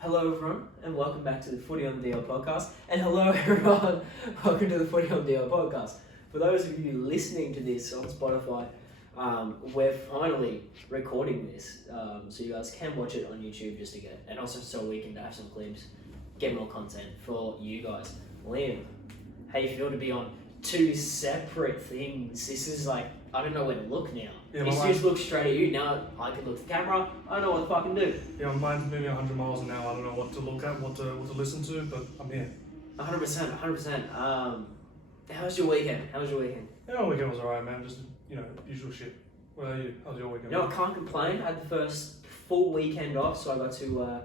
Hello everyone, and welcome back to the Footy on the DL podcast. And hello everyone, welcome to the Footy on the DL podcast. For those of you listening to this on Spotify, we're finally recording this, so you guys can watch it on YouTube just to get, and also so we can have some clips, get more content for you guys. Liam, how you feel to be on two separate things? This is like, I don't know where to look now. Yeah, Used to just look straight at you, now I can look at the camera, I don't know what to fucking do. Yeah, my mind's moving 100 miles an hour. I don't know what to look at, what to listen to, but I'm here. 100%. How's your weekend? Yeah, my weekend was alright, man. Just, usual shit. What about you? How's your weekend? I can't complain. I had the first full weekend off, so I got to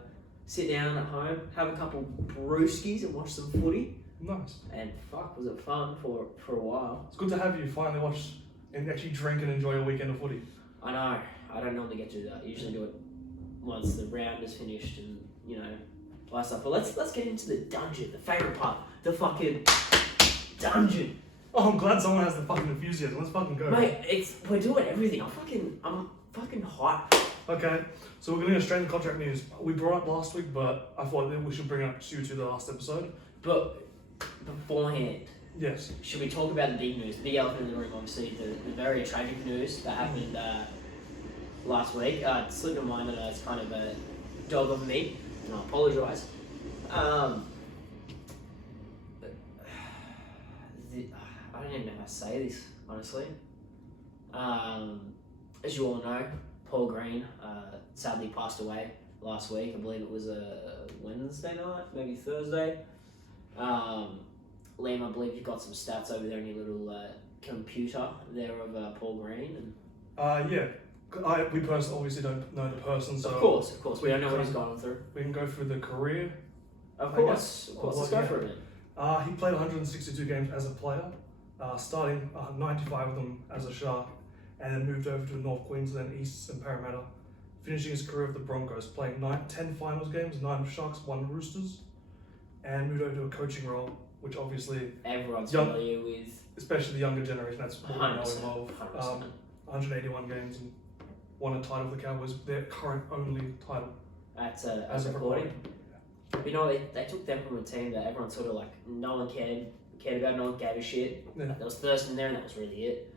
sit down at home, have a couple brewskis and watch some footy. Nice. And fuck, was it fun for a while. It's good to have you finally watch and actually drink and enjoy a weekend of footy. I know. I don't normally get to do that. I usually do it once the round is finished and, all that stuff. But let's get into the dungeon, the favourite part, the fucking dungeon. Oh, I'm glad someone has the fucking enthusiasm. Let's fucking go. Mate, we're doing everything. I'm fucking hyped. Okay, so we're going to go straight into contract news. We brought it up last week, but I thought that we should bring it up to the last episode. But beforehand, yes, should we talk about the big news? The big elephant in the room, obviously, the very tragic news that happened last week. It slipped my mind, and it's kind of a dog of me, and I apologise. I don't even know how to say this, honestly. As you all know, Paul Green sadly passed away last week. I believe it was a Wednesday night, maybe Thursday. Liam, I believe you've got some stats over there in your little computer there of Paul Green. yeah. We personally obviously don't know the person, so... Of course. We don't know what he's gone through. We can go through the career. Of course. Let's go for it. He played 162 games as a player, starting 95 of them as a Shark, and then moved over to North Queensland, East and Parramatta, finishing his career with the Broncos, playing 10 finals games, 9 Sharks, 1 Roosters, and moved over to a coaching role, which obviously everyone's familiar with. Especially the younger generation, that's what we know him of. 100%. 181 games and won a title with the Cowboys, their current only title. As a recording. They took them from a team that everyone sort of like, no one cared about, no one gave a shit. Yeah. There was Thurston there and that was really it.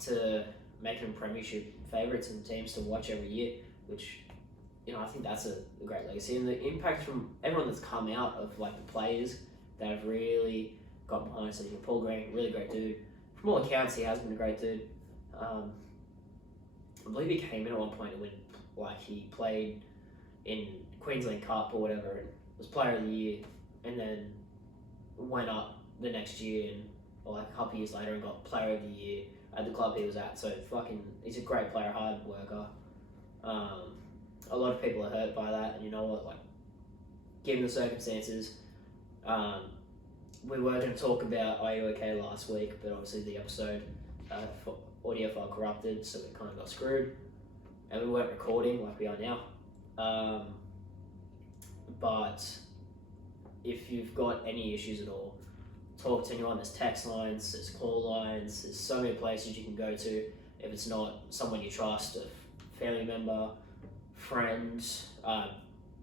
To make them premiership favourites and teams to watch every year, which, I think that's a great legacy. And the impact from everyone that's come out of like the players that have really got behind. So Paul Green, really great dude. From all accounts, he has been a great dude. I believe he came in at one point when he played in Queensland Cup or whatever and was player of the year, and then went up the next year or a couple years later and got player of the year at the club he was at. So he's a great player, hard worker. A lot of people are hurt by that, and you know what, given the circumstances, we were going to talk about Are You Okay last week, but obviously the episode audio file corrupted, so we kind of got screwed, and we weren't recording like we are now. But if you've got any issues at all, talk to anyone. There's text lines, there's call lines, there's so many places you can go to. If it's not someone you trust, a family member, friend,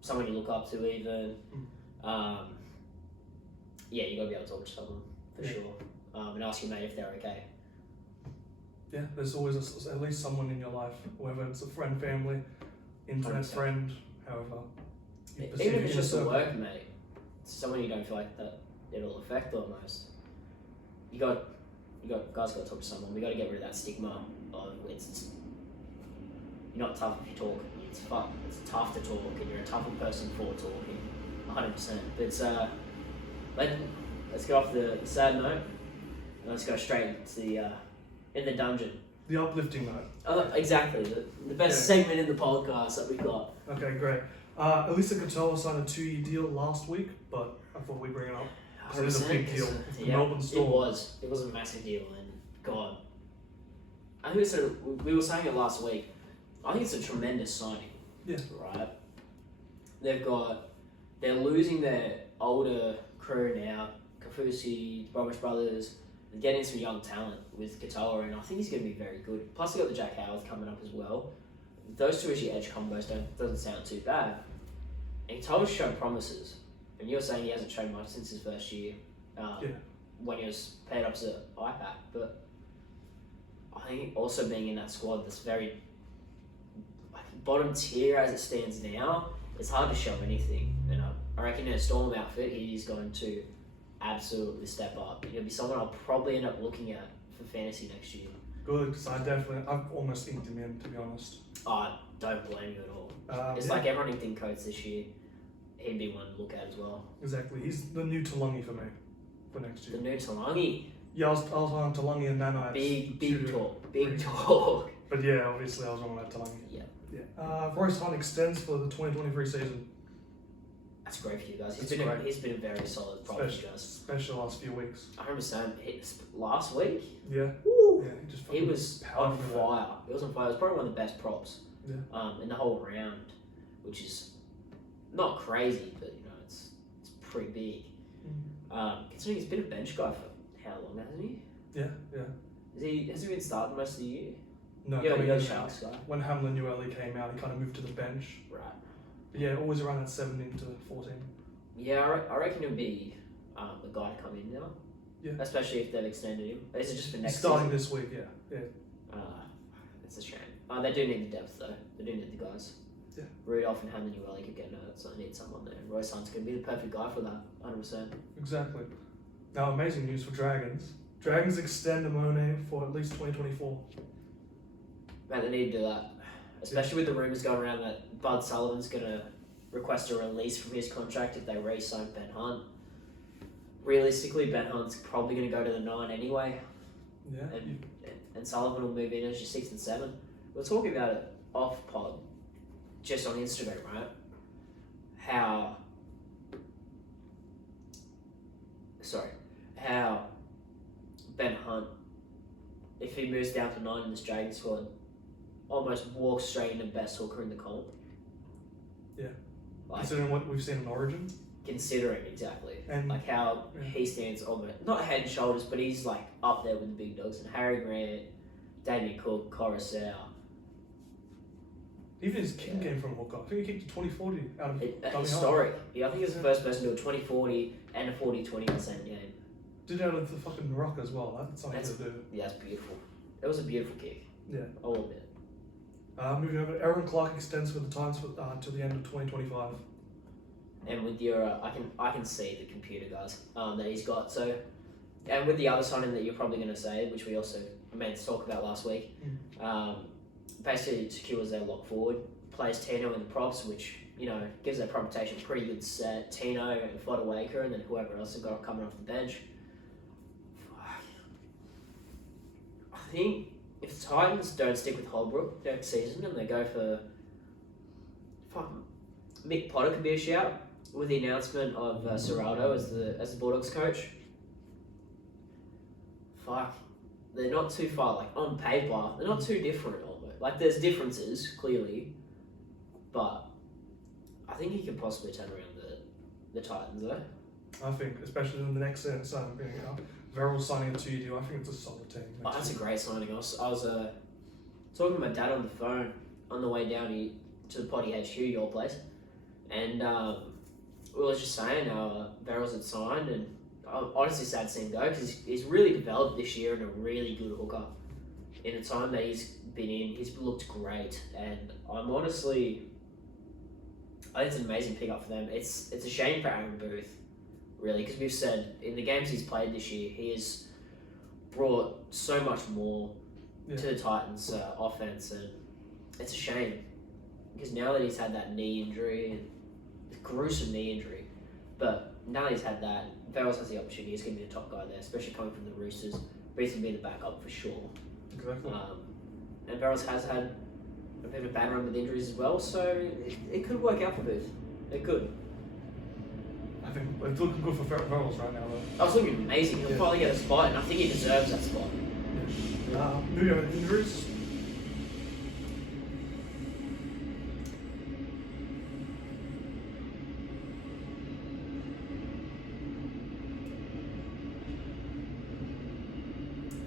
someone you look up to even, you gotta be able to talk to someone for sure, and ask your mate if they're okay. Yeah, there's always at least someone in your life, whether it's a friend, family, internet 100%. Friend, however. Even if it's just a workmate, someone you don't feel like that it'll affect almost. You guys got to talk to someone. We got to get rid of that stigma of you're not tough if you talk. It's tough to talk, and you're a tougher person for talking. 100%. But let's get off the sad note, and let's go straight to the in the dungeon. The uplifting note. Exactly. The best segment in the podcast that we've got. Okay, great. Elisa Katoa signed a 2-year deal last week, but I thought we'd bring it up. Because it is a big deal. Melbourne Storm. It was a massive deal, and God, I think we were saying it last week. I think it's a tremendous signing. Yeah. Right. They're losing their older crew now. Kafusi, Bromwich brothers. They're getting some young talent with Katoa, and I think he's going to be very good. Plus, they got the Jack Howard coming up as well. Those two as your edge combos doesn't sound too bad. And he told us to show promises. And you're saying he hasn't shown much since his first year, when he was paired up as an iPad. But I think also being in that squad that's very bottom tier as it stands now, it's hard to show anything. And I reckon in a Storm outfit, he's going to absolutely step up. He'll be someone I'll probably end up looking at for fantasy next year. Good, because I've almost inked him in, to be honest. I don't blame you at all. It's like everyone inked in Coates this year. He'd be one to look at as well. Exactly. He's the new Talangi for me for next year. The new Talangi. Yeah, I was on Talangi and Nana. Big talk. But yeah, obviously I was on that Talangi. Yeah. Royce Hunt extends for the 2023 season. That's great for you guys. He's been a very solid product for you guys. Especially the last few weeks. I remember Sam hit last week. Yeah. Woo! Yeah, he was on fire. He was on fire. It was probably one of the best props in the whole round, which is not crazy, but it's pretty big. Considering he's been a bench guy for how long, hasn't he? Yeah. Has he been starting most of the year? No, Sharks guy. When Hamlin Ueli came out, he kind of moved to the bench. Right. But yeah, always around that 17 to 14. Yeah, I reckon he'll be the guy to come in now. Yeah. Especially if they've extended him. Is it just for next Starting season? this week, yeah. It's a shame. They do need the depth though. They do need the guys. Yeah. Rudolph and Hamlin Ueli could get hurt, so they need someone there. Royce Hunt's going to be the perfect guy for that, 100%. Exactly. Now, amazing news for Dragons. Dragons extend Amone for at least 2024. Man, they need to do that. Especially with the rumours going around that Bud Sullivan's going to request a release from his contract if they re-sign Ben Hunt. Realistically, Ben Hunt's probably going to go to the 9 anyway. Yeah. And Sullivan will move in as your 6 and 7. We were talking about it off pod, just on Instagram, right? How Ben Hunt, if he moves down to 9 in this Dragon squad, almost walks straight into best hooker in the comp. Yeah. Considering what we've seen in Origin. Considering, exactly. And how he stands almost, not head and shoulders, but he's like up there with the big dogs. And Harry Grant, Damien Cook, Coruscant. Even his kick game from hooker. I think he kicked a 2040 out of historic. Yeah, I think he's the first person to do a 20-40 and a 40-20 in the same game. Did it out of the fucking Morocco as well. That's something to do. Yeah, that's beautiful. It was a beautiful kick. Yeah. I'll admit. Moving over, Aaron Clark extends for the Titans till the end of 2025. And with your, I can see the computer guys that he's got. So, and with the other signing that you're probably going to say, which we also meant to talk about last week, basically secures their lock forward, plays Tino in the props, which gives their prop rotation a pretty good set. Tino and Fodawaker, and then whoever else have got coming off the bench. I think if the Titans don't stick with Holbrook next season and they go for Mick Potter could be a shout with the announcement of Serrato as the Bulldogs coach. They're not too far. Like on paper, they're not too different. Almost. Like there's differences clearly, but I think he could possibly turn around the Titans though. I think, especially in the next signing, Verrill signing a 2-year deal. I think it's a solid team. That's a great signing. I was talking to my dad on the phone on the way down to the Potty HQ, your place, and we were just saying how Verrills had signed, and I'm honestly sad to see him go because he's really developed this year and a really good hooker. In the time that he's been in, he's looked great, and I think it's an amazing pickup for them. It's a shame for Aaron Booth, really, because we've said in the games he's played this year, he has brought so much more to the Titans' offense, and it's a shame because now that he's had that knee injury, and gruesome knee injury, but now that he's had that, Verrills has the opportunity. He's going to be the top guy there, especially coming from the Roosters. Booth will be the backup for sure. Exactly. And Verrills has had a bit of a bad run with injuries as well, so it could work out for Booth. It could. I think it's looking good for Verrills right now, though. I was looking amazing. He'll probably get a spot, and I think he deserves that spot. Moving on to injuries.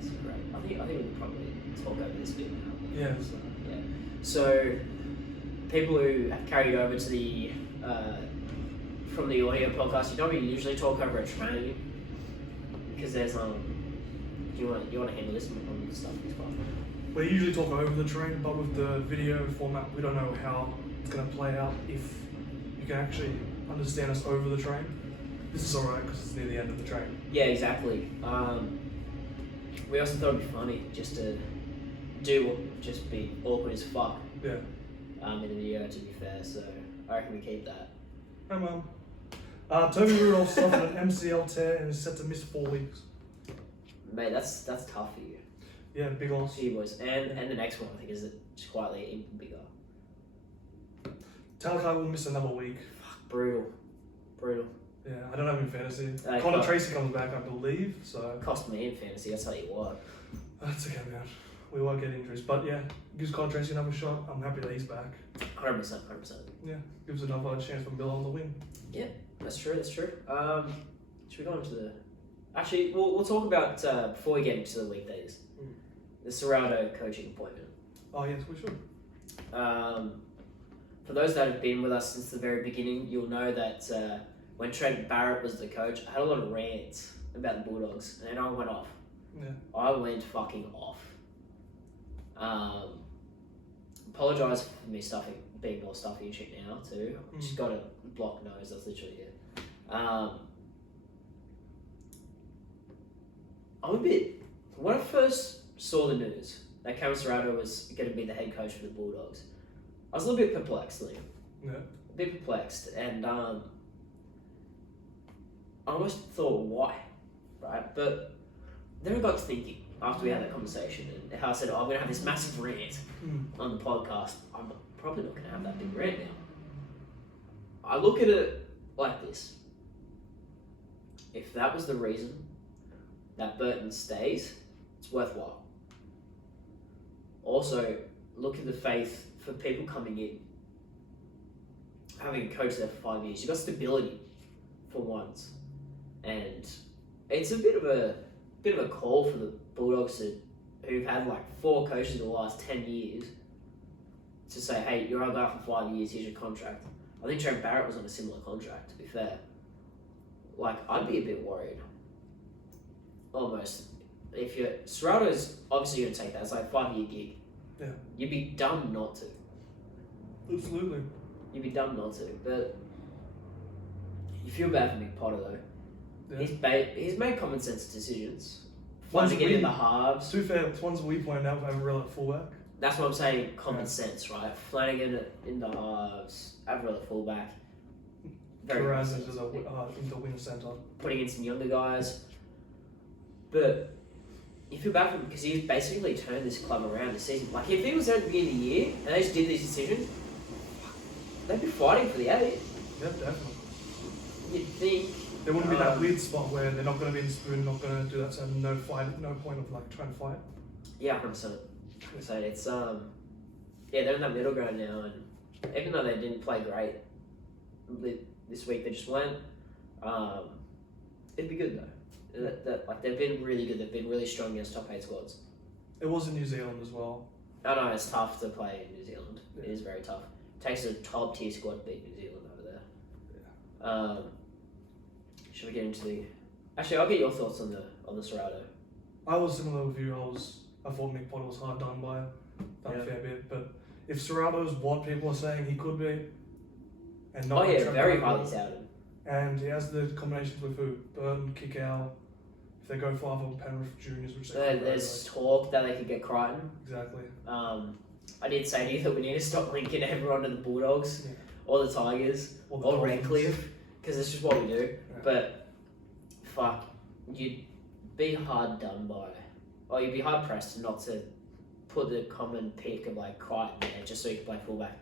That's great. I think we can probably talk over this bit now. Yeah. So, people who have carried over to the from the audio podcast, you know we usually talk over a train because there's Do you want to handle this on the stuff as well? We usually talk over the train, but with the video format, we don't know how it's going to play out if you can actually understand us over the train. This is alright because it's near the end of the train. Yeah, exactly. We also thought it'd be funny just to just be awkward as fuck. Yeah. In the video, to be fair, so I reckon we keep that. Hey, Mum. Toby Rudolph suffered an MCL tear and is set to miss 4 weeks. Mate, that's tough for you. Yeah, big loss. For you boys. And the next one, I think, is just quietly even bigger. Talakai will miss another week. Fuck, brutal. Yeah, I don't have him in fantasy. No, Connor Tracy comes back, I believe, so... Cost me in fantasy, I'll tell you what. That's okay, man. We won't get injuries. But yeah, gives Connor Tracy another shot. I'm happy that he's back. 100%. Yeah, gives another chance for Bill on the wing. Yeah, that's true. Should we go on to the... Actually, we'll talk about, before we get into the weekdays, the Serrano coaching appointment. Oh yes, we should. For those that have been with us since the very beginning, you'll know that when Trent Barrett was the coach, I had a lot of rants about the Bulldogs, and I went off. Yeah. I went fucking off. Apologise for me being more stuffy and shit now too. Just got a blocked nose, that's literally it. When I first saw the news that Cameron Serrano was going to be the head coach for the Bulldogs, I was a little bit perplexed, Liam. Yeah. A bit perplexed, and I almost thought, why? Right? But then I got to thinking after we had that conversation and how I said, I'm going to have this massive rant on the podcast. I'm probably not going to have that big rant now. I look at it like this. If that was the reason that Burton stays, it's worthwhile. Also, look at the faith for people coming in. Having a coach there for 5 years, you've got stability for once. And it's a bit of a call for the Bulldogs who've had like 4 coaches in the last 10 years to say, hey, you're on there for 5 years, here's your contract. I think Trent Barrett was on a similar contract, to be fair. Like, I'd be a bit worried. Almost. If Serrato's obviously going to take that, it's like a 5-year gig. Yeah. You'd be dumb not to. Absolutely. You'd be dumb not to, but you feel bad for Mick Potter though. Yeah. He's made common sense decisions. Flanagan in the halves. To be fair, the ones we pointed out have a at fullback. That's what I'm saying, common sense, right? Flanagan in the halves, Averill at fullback. Carraz in the wing centre. Putting in some younger guys. But you feel bad for him because he's basically turned this club around this season. Like, if he was there at the beginning of the year and they just did these decisions, they'd be fighting for the 8. Yeah, definitely. You'd think... There wouldn't be that weird spot where they're not going to be in the spoon, not going to do that, so no point of like trying to fight. Yeah, 100%. So it's they're in that middle ground now, and even though they didn't play great this week, they just went. It'd be good though. Like they've been really good. They've been really strong against top 8 squads. It was in New Zealand as well. I know it's tough to play in New Zealand. Yeah. It is very tough. It takes a top tier squad to beat New Zealand over there. Yeah. Should we get into the? Actually, I'll get your thoughts on the Serrano. I was similar with you. I thought Mick Potter was hard done by a fair bit, but if Serrano is what people are saying he could be, and not very highly touted. And he has the combinations with who? Burton, Kickow. If they go for other Penrith juniors, which there's talk that they could get Crichton. Exactly. I did say to you that we need to stop linking everyone to the Bulldogs or the Tigers or Redcliffe because it's just what we do. Yeah. But fuck, you'd be hard done by, or you'd be hard pressed not to put the common pick of like Crichton there just so you can play fullback.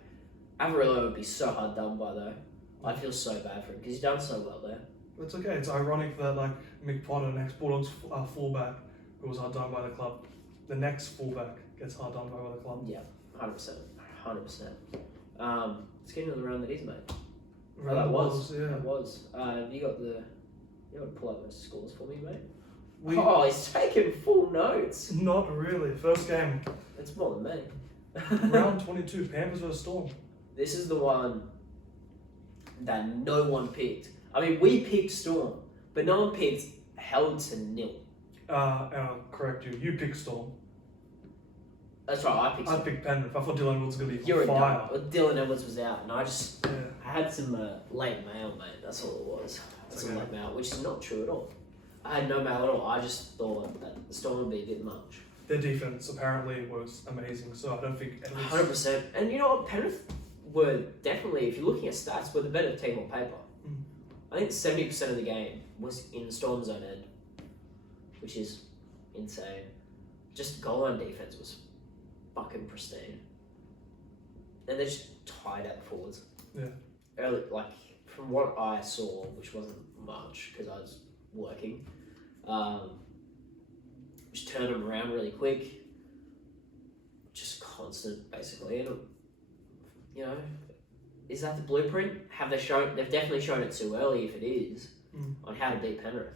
Averillo would be so hard done by though. I feel so bad for him because he's done so well there. It's okay. It's ironic that like Mick Potter, the next Bulldogs fullback, who was hard done by the club, the next fullback gets hard done by the club. Yeah, 100%. Let's get into the round that is, mate. That was. You got to pull up those scores for me, mate. He's taking full notes. Not really. First game. It's more than me. Round 22, Panthers vs Storm. This is the one that no one picked. I mean, we picked Storm, but no one picked held to 0. And I'll correct you. You picked Storm. That's right, I picked I Storm. picked Penrith. I thought Dylan Edwards was going to be You're on fire. a Dylan Edwards was out, and I Yeah. had some late mail, mate. That's all it was. Some Okay. late mail, which is not true at all. I had no mail at all. I just thought that the Storm would be a bit much. Their defense apparently was amazing, so I don't think Edwards... 100%. And you know what? Penrith were definitely, if you're looking at stats, were the better team on paper. Mm. I think 70% of the game was in Storm zone end, which is insane. Just goal line defense was fucking pristine. And they're just tied at forwards. Yeah. Early, like, from what I saw, which wasn't much because I was working, just turn them around really quick. Just constant, basically. And, you know, is that the blueprint? Have they shown? They've definitely shown it too early. If it is, on how to beat Penrith.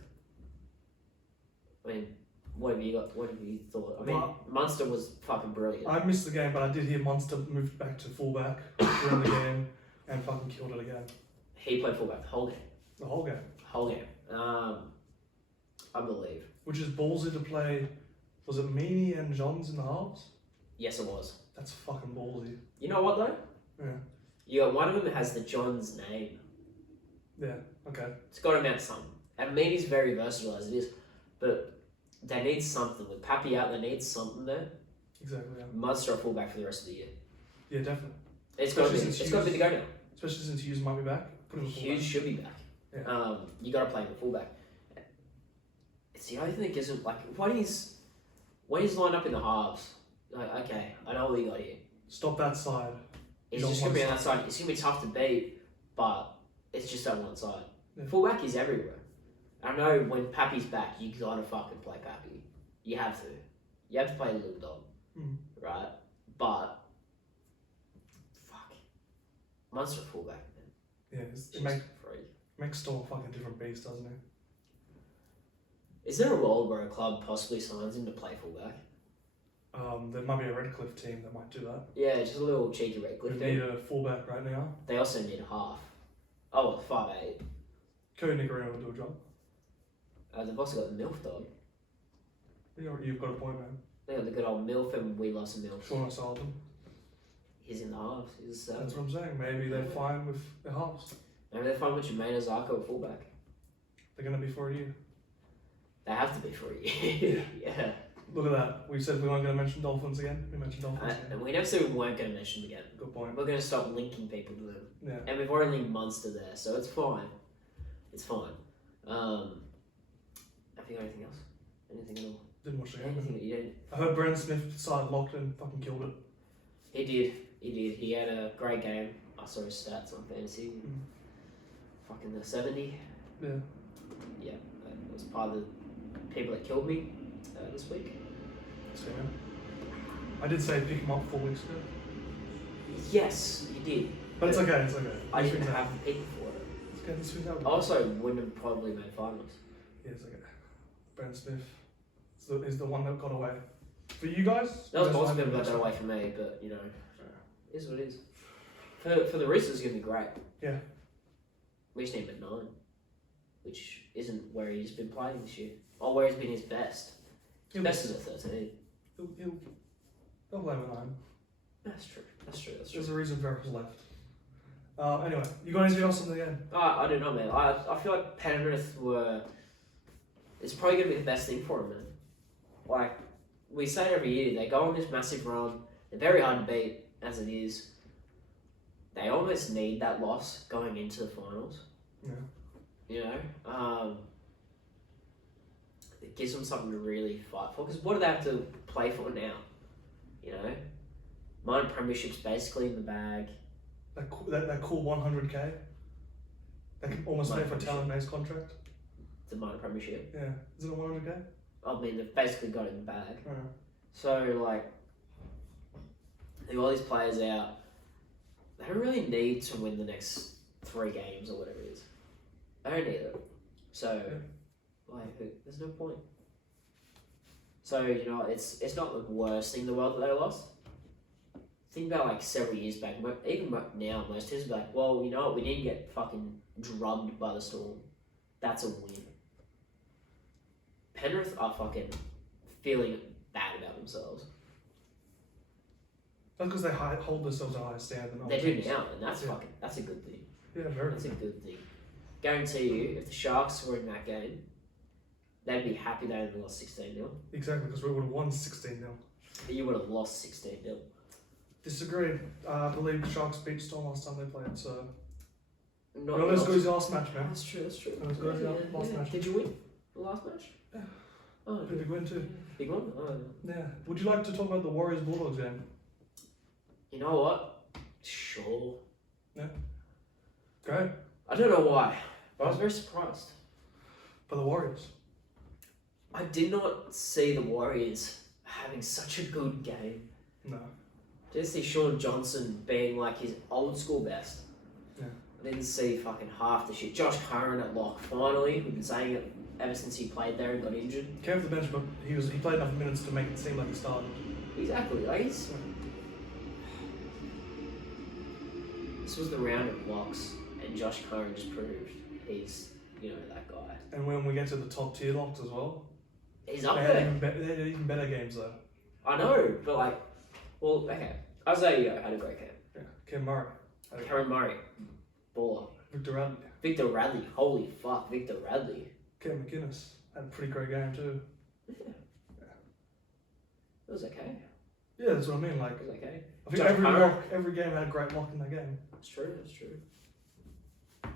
I mean, what have you got? What have you thought? I mean, Munster was fucking brilliant. I missed the game, but I did hear Munster moved back to fullback during the game and fucking killed it again. He played fullback the whole game. The whole game. Whole game. I believe. Which is ballsy to play. Was it Meany and Johns in the halves? Yes, it was. That's fucking ballsy. You know what though? Yeah. You got one of them that has the John's name. Yeah. Okay. It's got to amount to something. And Meany's very versatile as it is, but they need something. With Pappy out, they need something there. Exactly. Yeah. Munster a fullback for the rest of the year. Yeah, definitely. It's got to be. It's got to be the go now. Especially since Hughes might be back. Put him in fullback. Hughes should be back. Yeah. You got to play him at fullback. It's the only thing that gives him like when he's lined up in the halves. Like, okay, I know what you got here. Stop that side. It's just gonna be on that side. It's gonna be tough to beat, but it's just on one side. Yeah. Fullback is everywhere. I know when Pappy's back, you gotta fucking play Pappy. You have to. You have to play Little Dog, right? But fuck, Munster fullback, man. Yeah, it makes Storm a fucking different beast, doesn't it? Is there a world where a club possibly signs him to play fullback? There might be a Redcliffe team that might do that. Yeah, just a little cheeky Redcliffe They team. need a fullback right now. They also need a half. Oh, 5'8". Cody Nicaragua will do a job. They've also got the MILF dog. You've got a point, man. They got the good old MILF, and we love some MILF. Sean O'Sullivan. He's in the halves. He's a 7. That's what I'm saying. Maybe they're fine with the halves. Maybe they're fine with Jermaine Zarko at fullback. They're going to be for a year. They have to be for a year. Yeah. Look at that. We said we weren't going to mention Dolphins again. We mentioned Dolphins again. And we never said we weren't going to mention them again. Good point. We're going to stop linking people to them. Yeah. And we've already linked Munster there, so it's fine. It's fine. Have you got anything else? Anything at all? Didn't watch the game. Anything that you didn't? I heard Brandon Smith started locked and fucking killed it. He did. He had a great game. I saw his stats on fantasy. Fucking the 70. Yeah. Yeah. It was part of the people that killed me this week. So, yeah. I did say pick him up 4 weeks ago. Yes, you did. But it's okay, it's okay. I didn't have a pick for it. It's okay, this I also wouldn't have probably made finals. Yeah, it's okay. Brandon Smith is the one that got away. For you guys? That was possible that got away from me, but you know, it is what it is. For the Roosters, it's going to be great. Yeah. We just need him at 9, which isn't where he's been playing this year. Or where he's been his best. His best is at 13. He'll play with 9. That's true. There's a reason Verrick's left. Anyway, you got anything else on the game? I don't know, man. I feel like Penrith it's probably going to be the best thing for them, man. Like, we say it every year, they go on this massive run. They're very hard to beat, as it is. They almost need that loss going into the finals. Yeah. You know? It gives them something to really fight for. Because what do they have to play for now? You know? Minor premiership's basically in the bag. That cool 100k? They can almost pay for Talon May's contract? The minor premiership. Yeah. Is it a 100k? I mean, they've basically got it in the bag. Right. So, like, they've got all these players out. They don't really need to win the next 3 games or whatever it is. They don't need it. So, like, there's no point. So, you know, it's not the worst thing in the world that they lost. think about like several years back, even now, most teams be like, well, you know what, we didn't get fucking drubbed by the Storm. That's a win. Penrith are fucking feeling bad about themselves. That's because they hold themselves to a higher standard than other They do teams. now, and that's Yeah. that's a good thing. Yeah, very That's a good. good thing. Guarantee you, if the Sharks were in that game, they'd be happy they only lost 16-0. Exactly, because we would have won 16-0. But you would have lost 16-0. Disagree. I believe the Sharks beat Storm last time they played, so... Not, Not as good as the last match, man. That's true, that's true. Not as good as the last match. Did you win the last match? Yeah. Oh, Pretty big win too. big one? Oh, Yeah. Would you like to talk about the Warriors-Bulldogs game? you know what? Sure. Great. I don't know why, but I was very surprised. For the Warriors. I did not see the Warriors having such a good game. No. Just see Sean Johnson being like his old school best. Yeah. I didn't see fucking half the shit. Josh Curran at lock, finally. We've been saying it ever since he played there and got injured. Came off the bench, but he played enough minutes to make it seem like he started. Exactly. Like this was the round of locks, and Josh Curran just proved he's, that guy. And when we get to the top tier locks as well, He's up they there. had even better games though. I know, but okay. Isaiah had a great game. Yeah. Kim Murray. Cameron Murray, baller. Victor Radley. Victor Radley, holy fuck, Victor Radley. Cam McInnes had a pretty great game too. Yeah. It was okay. Yeah, that's what I mean. Like, It was okay. I think Josh every Curran. every game had a great lock in that game. It's true, it's true.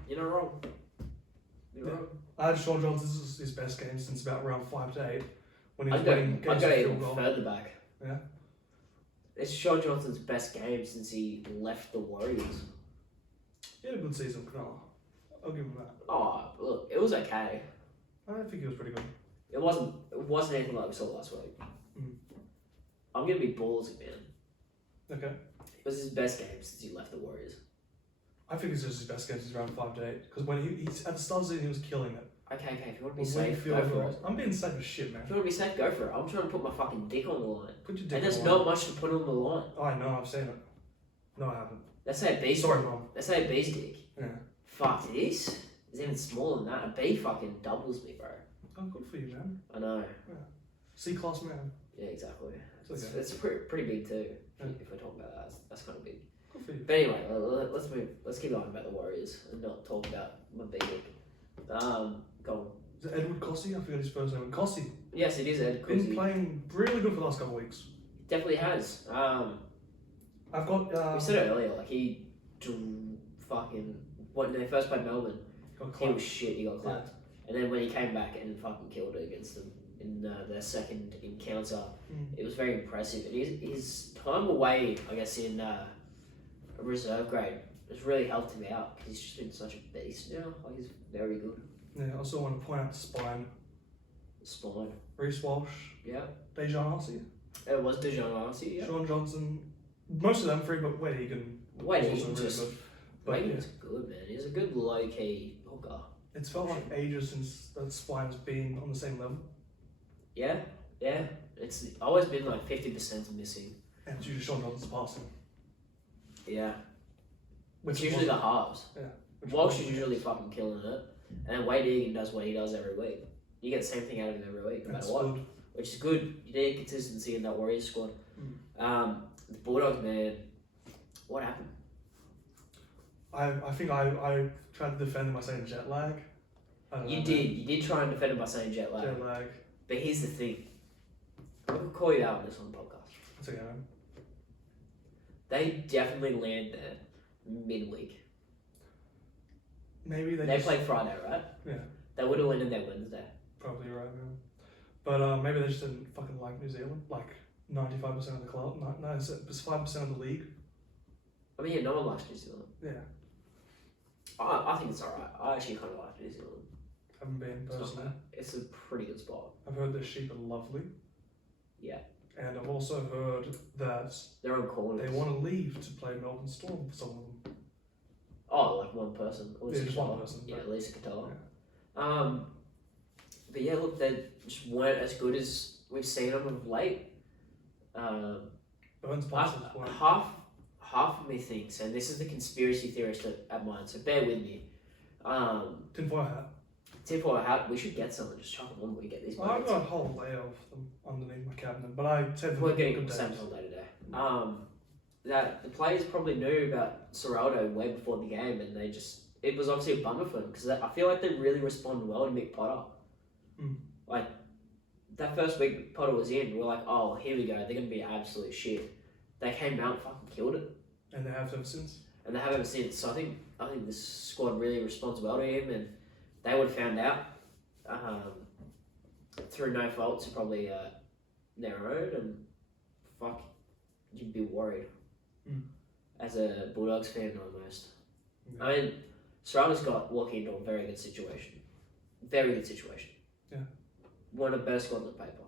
You're not wrong. You're Yeah. wrong. I had Sean Johnson. This is his best game since about round 5 to 8 when he was I'd go winning games with even field goal. further back. Yeah. It's Sean Johnson's best game since he left the Warriors. He had a good season, Cronulla. I'll give him that. Oh, look, it was okay. I think he was pretty good. It wasn't anything like we saw last week. Mm. I'm gonna be ballsy, man. Okay. It was his best game since he left the Warriors. I think it's just his best game since round 5 to 8 because when he's at the start of the season he was killing it. Okay, if you want to be But when safe, he go fielded for goals- it. I'm being safe as shit, man. If you want to be safe, go for it. I'm trying to put my fucking dick on the line. Put your dick And there's on not the line. much to put on the line. Oh, I know. I've seen it. No, I haven't. Let's say a bee's Sorry, Mom. Let's say a bee's dick. Yeah. Fuck, this is even smaller than that. A bee fucking doubles me, bro. Oh, good for you, man. I know. C-class man. Yeah, exactly. It's okay. It's pretty big too. Yeah. If we're talking about that, that's kind of big. Good for you. But anyway, let's move. Let's keep going about the Warriors and not talk about my bee dick. Go on. Is it Edward Cossey? I forgot his first name. Cossey. Yes, it is Ed Been Cousy. playing really good for the last couple of weeks. Definitely has. I've got. We said it earlier. Like he fucking when they first played Melbourne, got he Clark. was shit. He got clapped, and then when he came back and fucking killed it against them in their second encounter, it was very impressive. And his time away, I guess, in reserve grade has really helped him out because he's just been such a beast now. Like he's very good. Yeah, I also want to point out the spine. Spine. Reece Walsh, Yeah. Dejan Arce, It was Dejan Arce, yeah. Sean Johnson. Most of them free, but Wade Egan Wade was Egan also really just- good. But yeah, Wade's good, man. He's a good low key hooker. it's felt like ages since that spine's been on the same level. Yeah, yeah. It's always been like 50% missing. And it's usually Sean Johnson's passing. Yeah. Which It's usually the wasn't- halves. Yeah. which Walsh wasn't- is usually fucking killing it. And then Wade Egan does what he does every week. You get the same thing out of him every week, no That's matter what. good. Which is good. You need consistency in that Warriors squad. The Bulldogs, man, what happened? I think I tried to defend him by saying jet lag. I don't know, You man. did try and defend him by saying jet lag. Jet lag. But here's the thing. I could call you out on this on the podcast. It's okay, man. They definitely land there midweek. Maybe They just, played Friday, right? Yeah. They would have landed there Wednesday. Probably right, man. But maybe they just didn't fucking like New Zealand. Like 95% of the club. No, it's 5% of the league. I mean, yeah, no one likes New Zealand. Yeah. I think it's alright. I actually kind of like New Zealand. Haven't been It's not personally. bad. It's a pretty good spot. I've heard their sheep are lovely. Yeah. And I've also heard that They're on corners. they want to leave to play Melbourne Storm for some of them. Oh, like one person. At least Yeah, just a one Qatar. person, Yeah, but- at least a Qatar. But yeah, look, they just weren't as good as we've seen them of late. Burns passes weren't. half of me thinks, and this is the conspiracy theorist at mine, so bear with me. Tinfoil hat. Tinfoil hat, we should get some and just chuck them on when we get these. I've got a whole layer of them underneath my cabinet, but I said We're getting Samsung day to day. That the players probably knew about Serraldo way before the game, and it was obviously a bummer for them because I feel like they really responded well to Mick Potter. Like that first week Potter was in, we were like, oh, here we go, they're gonna be absolute shit. They came out and fucking killed it. And they have ever since. So I think this squad really responds well to him, and they would have found out through no faults of probably their own, and fuck, you'd be worried as a Bulldogs fan almost. Yeah. I mean, Serraldo's got walking into a very good situation. Very good situation. Yeah. One of the best squads on paper,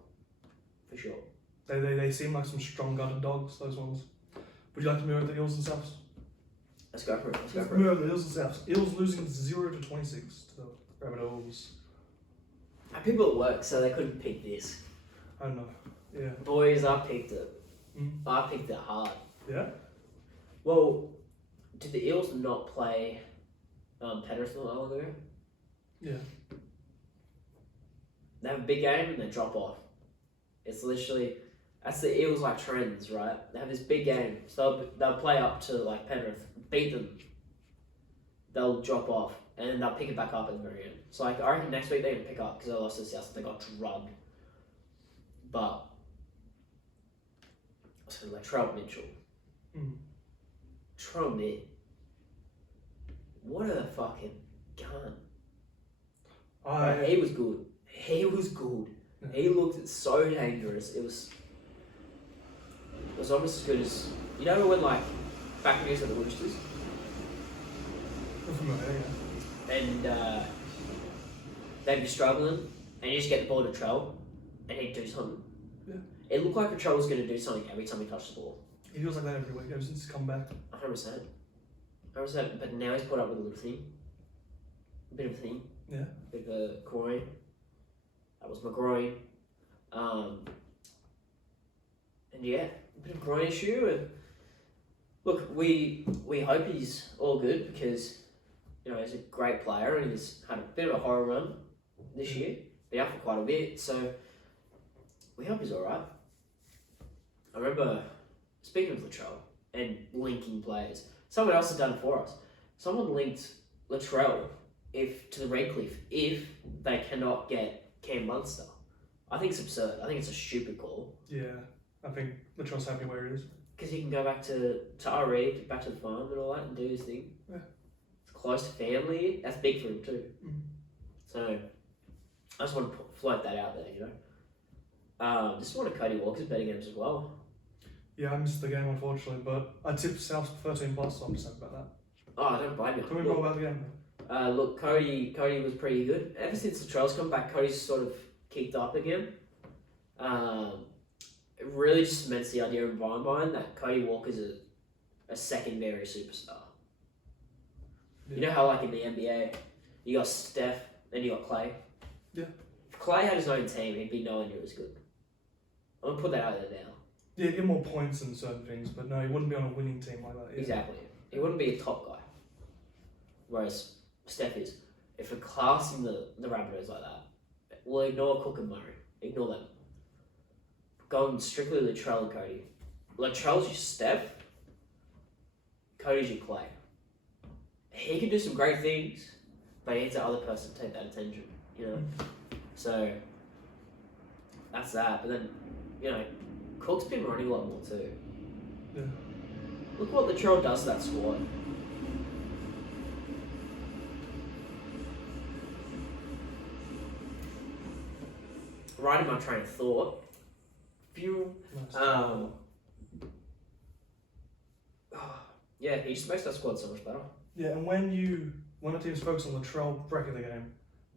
for sure. They seem like some strong-gutted dogs, those ones. Would you like to move over to the Eels and Souths? Let's go for it. Let's move over to the Eels and Souths. Eels losing 0-26 to the Rabbitohs. People at work, so they couldn't pick this. I know. Yeah. Boys, I picked it. I picked it hard. Yeah? Well, did the Eels not play Penrith not long ago? Yeah. They have a big game and they drop off. It's literally, that's the Eels like trends, right? They have this big game, so they'll play up to like Penrith, beat them. They'll drop off and then they'll pick it back up at the very end. So like I reckon next week they're gonna pick up because they lost to the South. They got drugged. But so like Latrell Mitchell. Latrell Mitchell. What a fucking gun. He was good. He was good. Yeah. He looked so dangerous. It was almost as good as, you know when like back when he was at the Roosters? And they'd be struggling and you just get the ball to Trell and he'd do something. Yeah. It looked like Trell was going to do something every time he touched the ball. He feels like that every week ever since he's come back. 100%. But now he's put up with a little thing. A bit of a thing. Yeah. A bit of a groin. That was my groin. And yeah, a bit of a groin issue. And look, we hope he's all good because, you know, he's a great player and he's had a bit of a horror run this year. Been out for quite a bit, so we hope he's alright. I remember, speaking of Latrell and linking players, someone else has done it for us. Someone linked Latrell to the Redcliffe if they cannot get Cam Munster. I think it's absurd. I think it's a stupid call. Yeah, I think Latrell's happy where he is. Because he can go back to RE, back to the farm and all that and do his thing. Yeah. It's close to family. That's big for him too. So, I just want to float that out there, you know. Just one of Cody Walker's betting games as well. Yeah, I missed the game unfortunately, but I tipped South 13+, so I'm just happy about that. Oh, I don't blame you. Tell me more about the game. Look, Cody was pretty good. Ever since the Latrell's come back, Cody's sort of kicked up again. It really just cements the idea in my mind that Cody Walker's a secondary superstar. Yeah. You know how like in the NBA, you got Steph, then you got Clay? Yeah. If Clay had his own team, he'd be nowhere near as good. I'm going to put that out there now. Yeah, he'd get more points and certain things, but no, he wouldn't be on a winning team like that. Yeah. Exactly. He wouldn't be a top guy. Whereas Steph is. If we're classing the Rabbitohs like that, we'll ignore Cook and Murray. Ignore them. Going strictly Latrell and Cody. Latrell's your Steph. Cody's your Clay. He can do some great things, but he needs the other person to take that attention, you know? So, that's that. But then, you know, Cook's been running a lot more too. Yeah. Look what Latrell does to that squad. Right in my train of thought. Yeah, he just makes that squad so much better. Yeah, and when a team's focused on Latrell breaking the game,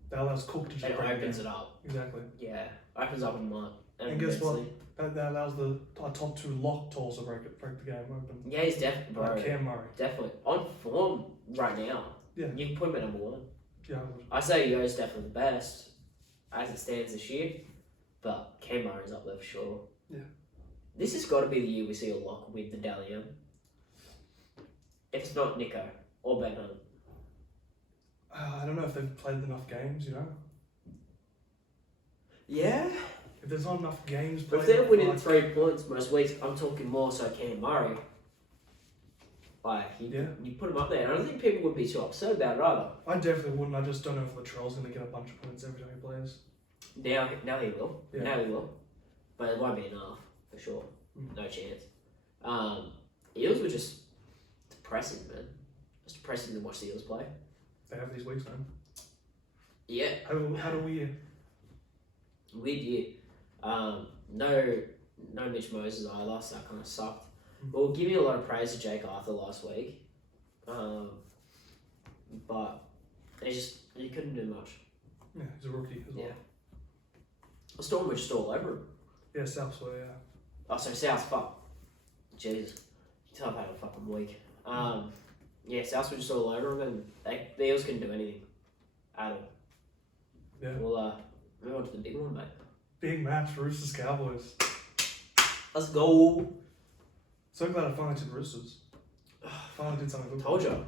that allows Cook to just break the game. It opens it up. Exactly. Yeah, opens up in mind. And guess what? That allows our top two lock tools to break the game open. Yeah, he's definitely, bro. Like Cam Murray. Definitely. On form right now. Yeah. You can put him at number one. Yeah, I would. I say Yo's definitely the best as it stands this year, but Cam Murray's up there for sure. Yeah. This has got to be the year we see a lock with the Dally M. If it's not Nico or Ben Hunt. I don't know if they've played enough games, you know? Yeah. If there's not enough games But played... if they're winning 3 points most weeks, I'm talking more so Cam Murray. Like, you put him up there. I don't think people would be too upset about it either. I definitely wouldn't. I just don't know if Latrell's going to get a bunch of points every time he plays. Now he will. Yeah. Now he will. But it won't be enough, for sure. No chance. Eels were just depressing, man. It's depressing to watch the Eels play. They have these weeks, man. Yeah. How do we... Weird year. No Mitch Moses either, so that kind of sucked. But we'll give you a lot of praise to Jake Arthur last week. But he couldn't do much. Yeah, he's a rookie as well. Yeah. Storm were just all over him. Yeah, Souths were, yeah. Oh, so South, fuck. Jesus. Tell I've had a fucking week. Yeah, Souths were just all over him, and the Eels couldn't do anything at all. Yeah. We'll move on to the big one, mate. Big match, Roosters Cowboys. Let's go. So glad I finally took Roosters. Finally did something good. Told you.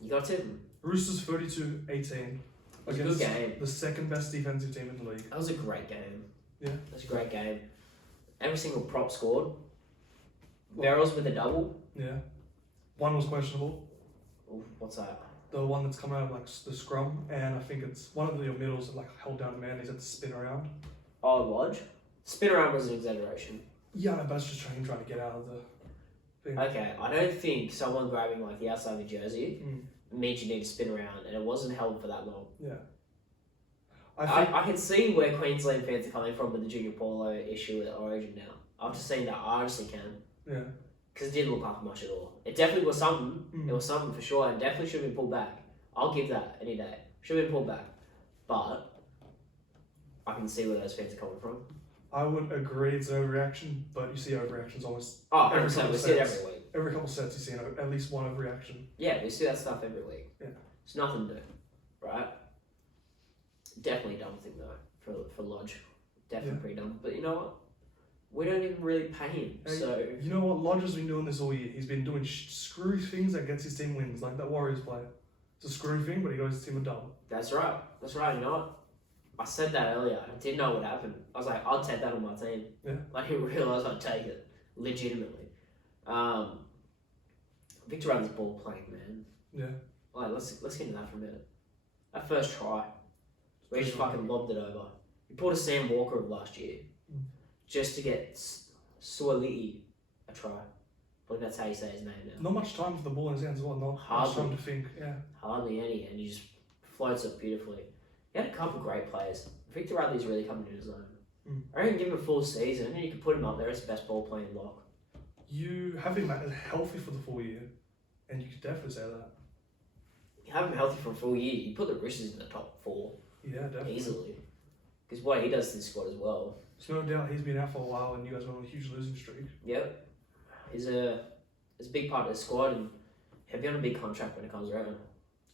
You got to tip them. Roosters 32-18 was a against good game. the second best defensive team in the league. That was a great game. Yeah. That was a great game. Every single prop scored. Barrels with a double. Yeah. One was questionable. Ooh, what's that? The one that's come out of like the scrum, and I think it's one of the middles that like held down a man. He's had to spin around. Oh, Lodge? Spin around was an exaggeration. Yeah, but it's just trying to get out of the thing. Okay, I don't think someone grabbing like the outside of the jersey means you need to spin around, and it wasn't held for that long. Yeah. I can see where Queensland fans are coming from with the Junior Paulo issue at Origin now. I've just seen that. I honestly can. Yeah. Because it didn't look like much at all. It definitely was something. It was something for sure, and definitely should have been pulled back. I'll give that any day. Should have been pulled back. But I can see where those fans are coming from. I wouldn't agree it's an overreaction, but you see overreactions almost every we see it every week. Every couple of sets you see at least one overreaction. Yeah, we see that stuff every week. Yeah. It's nothing new, right? Definitely dumb thing though for Lodge. Definitely pretty dumb. But you know what? We don't even really pay him, so... You know what? Lodge has been doing this all year. He's been doing screw things that gets his team wins, like that Warriors player. It's a screw thing, but he got his team a double. That's right. You know what? I said that earlier. I didn't know what happened. I was like, I'll take that on my team. Yeah. I didn't realise I'd take it. Legitimately. Victor Radley's ball playing, man. Yeah. Like, let's get into that for a minute. That first try, where he just fucking lobbed it over. He pulled a Sam Walker of last year. Just to get Suoliti a try. I believe that's how you say his name now. Not much time for the ball in his hands as well. Not much time to think. Yeah. Hardly any, and he just floats it beautifully. He had a couple of great players. Victor Radley's really coming to his own. I reckon give him a full season, and you can put him up there as the best ball playing lock. You have him healthy for the full year, and you could definitely say that. You have him healthy for a full year, you put the Roosters in the top 4. Yeah, definitely. Easily. Because what he does to this squad as well. There's no doubt he's been out for a while, and you guys went on a huge losing streak. Yep. He's a big part of the squad, and he'll be on a big contract when it comes around.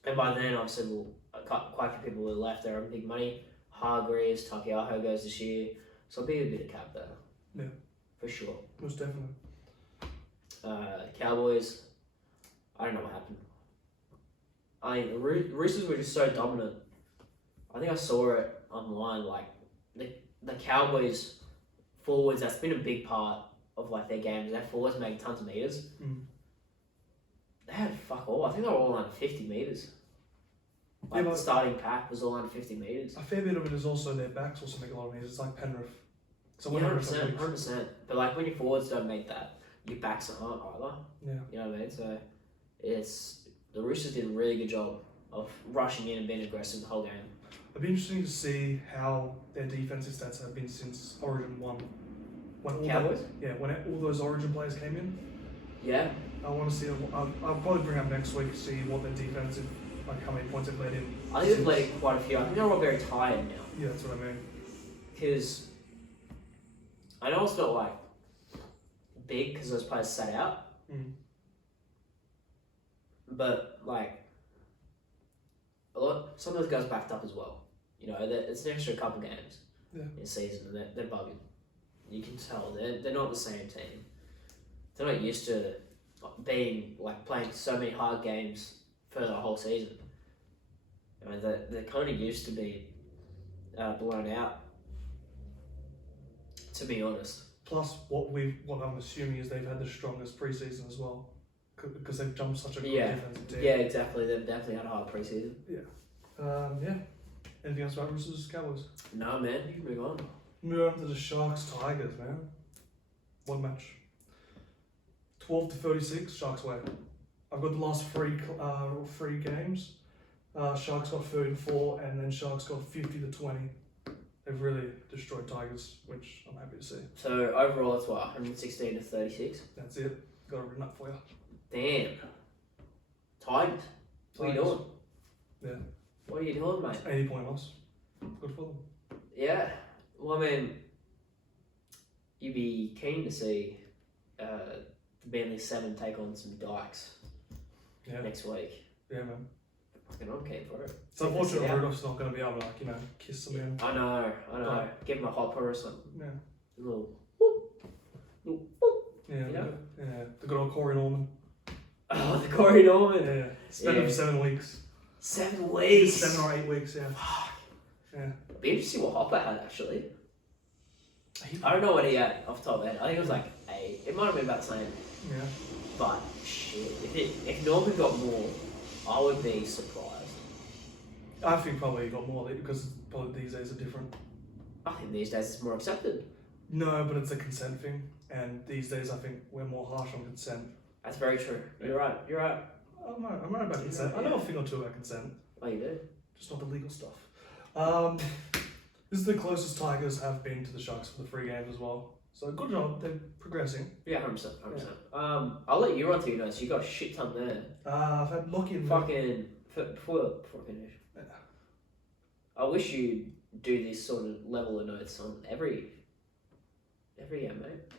And by then, obviously, quite a few people were left there on big money. Hargreaves, Takiaho goes this year. So it'll be a bit of cap there. Yeah. For sure. Most definitely. Cowboys, I don't know what happened. I mean, the Roosters were just so dominant. I think I saw it online, like, the Cowboys forwards, that's been a big part of like their games. Their forwards make tons of meters. They had fuck all. I think they were all under 50 meters. Like the starting pack was all under 50 meters. A fair bit of it is also their backs also make a lot of meters. It's like Penrith. So 100%. But like when your forwards don't make that, your backs aren't either. Yeah. You know what I mean? So the Roosters did a really good job of rushing in and being aggressive the whole game. It'd be interesting to see how their defensive stats have been since Origin 1. When all Cowboys? When all those Origin players came in. Yeah. I want to see. I'll probably bring up next week to see what their defensive, like how many points they've let in. I think they've let in quite a few. I think they're all very tired now. Yeah, that's what I mean. Because I know it's not like big because those players sat out. But like some of those guys backed up as well. You know, it's an extra couple games in the season, and they're bugging. You can tell they're not the same team. They're not used to being like playing so many hard games for the whole season. I mean, they're kind of used to be blown out. To be honest. Plus, what I'm assuming is they've had the strongest preseason as well, because they've jumped such a good defensive team. Yeah, exactly. They've definitely had a hard preseason. Yeah. Anything else about Roosters Cowboys? No, man. You can move on. Move on to the Sharks Tigers, man. One match. 12-36, Sharks win. I've got the last three games. Sharks got 34, and then Sharks got 50-20. They've really destroyed Tigers, which I'm happy to see. So overall, it's what, 116-36. That's it. Got it written up for you. Damn. Tigers. What are you doing? Yeah. What are you doing, mate? 80-point loss. Good for them. Yeah. Well, I mean, you'd be keen to see the Manly 7 take on some Dykes next week. Yeah, man. Fucking I'm keen for it. It's unfortunate Rudolph's not going to be able to, kiss them in. I know. Give him a hot pour or something. Yeah. A little whoop. Little whoop. Yeah. The good old Corey Norman. Oh, the Corey Norman. Yeah. Spent him for 7 weeks. 7 weeks? 7 or 8 weeks, yeah. Fuck. Yeah. It'd be interesting what Hopper had, actually. I don't know what he had off the top of my head. I think it was like 8. It might have been about the same. Yeah. But, shit. If Norman got more, I would be surprised. I think probably he got more because probably these days are different. I think these days it's more accepted. No, but it's a consent thing. And these days I think we're more harsh on consent. That's very true. You're right. I'm right about consent. I know a thing or two about consent. Oh, you do? Just not the legal stuff. This is the closest Tigers have been to the Sharks for the 3 games as well. So good job, they're progressing. Yeah, 100%. I'll let you run through your notes. You got a shit ton there. I've had Lockie and Fucking before I finish. Yeah. I wish you'd do this sort of level of notes on every game, mate.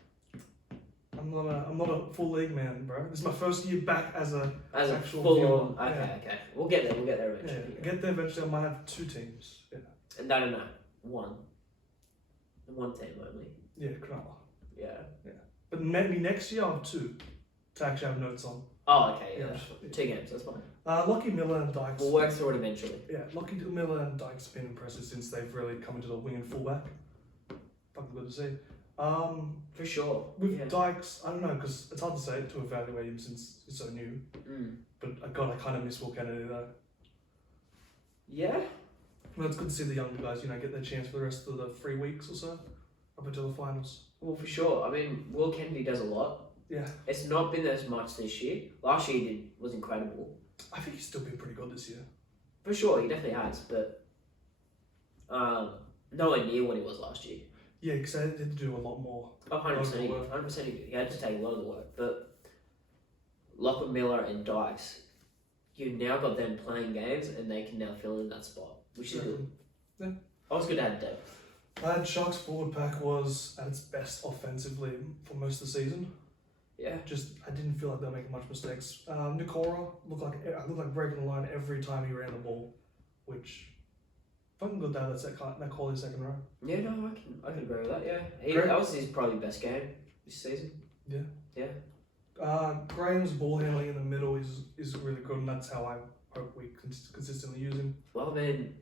I'm not a full league man, bro. This is my first year back as an actual full viewer. on. Okay. We'll get there eventually. Yeah. Get there eventually. I might have 2 teams. Yeah. No. One team only. Yeah, Cronulla. Yeah. But maybe next year I'll have 2 to actually have notes on. Oh, okay, yeah. 2 games, that's fine. Lockie Miller and Dykes. We'll work through it eventually. Yeah, Lockie Miller and Dykes have been impressive since they've really come into the wing and fullback. Fucking good to see. For sure. With Dykes, I don't know, because it's hard to say to evaluate him since he's so new. But I kind of miss Will Kennedy though. Yeah. Well, it's good to see the younger guys, get their chance for the rest of the 3 weeks or so, up until the finals. Well, for sure. I mean, Will Kennedy does a lot. Yeah. It's not been as much this year. Last year was incredible. I think he's still been pretty good this year. For sure, he definitely has, but nowhere near what he was last year. Yeah, because they had to do a lot more. Oh, 100%. 100%. He had to take a lot of the work. But Lachlan Miller and Dykes, you've now got them playing games and they can now fill in that spot, which is good. Yeah. I was good to have depth. Sharks forward pack was at its best offensively for most of the season. Yeah. I didn't feel like they were making much mistakes. Nikora looked like breaking the line every time he ran the ball, which fucking good that quality second row. Yeah, no, I can agree with that. Yeah, that was his probably best game this season. Yeah. Graham's ball handling in the middle is really good, and that's how I hope we consistently use him. Well, man,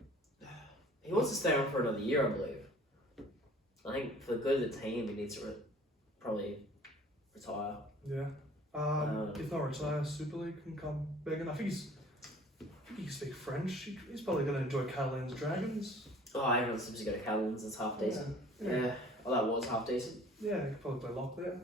he wants to stay on for another year, I believe. I think for the good of the team, he needs to probably retire. Yeah. If not retire, Super League can come begging. I think he can speak French. He's probably going to enjoy Catalan's Dragons. Oh, everyone seems to go to Catalan's. It's half decent. Yeah. Oh, that was half decent. Yeah, he could probably play lock there.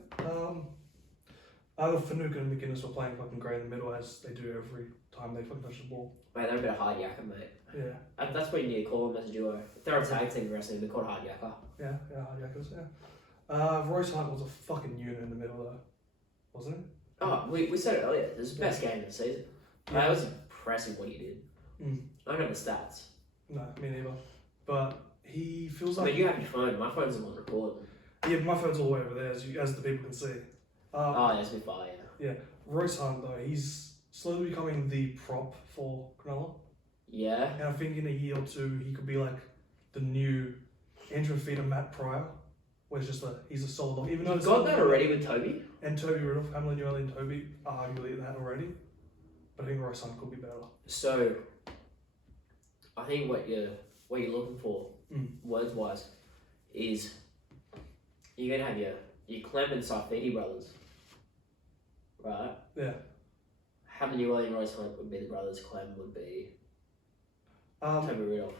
Fanuka and McGuinness were playing fucking great in the middle, as they do every time they fucking touch the ball. Mate, they're a bit of hard yakka, mate. Yeah. That's what you need to call them as a duo. If they're a tag team wrestling, they're called hard yakka. Yeah, hard yakkers, yeah. Royce Hunt was a fucking unit in the middle though, wasn't it? Oh, we said it earlier. It was the best game of the season. Yeah. That was impressive what he did. I don't know the stats. No, me neither. But he feels like... But you have your phone. My phone's the one recording. Yeah, my phone's all the way over there, as the people can see. That's a bit far, yeah. Royce Hunt, though, he's slowly becoming the prop for Cronulla. Yeah. And I think in a year or 2, he could be like the new Andrew Feeder Matt Pryor, where it's just he's a solid lock. Even though You've got that already with Toby? and Toby Riddle, Hamlin Ueli and Toby are arguably that already. But I think Royce Hunt could be better. So, I think what you're looking for, words wise, is you're gonna have your Clem and Saifidi brothers, right? Yeah. Hamlin Ueli and Royce Hunt would be the brothers. Clem would be Toby Riddle.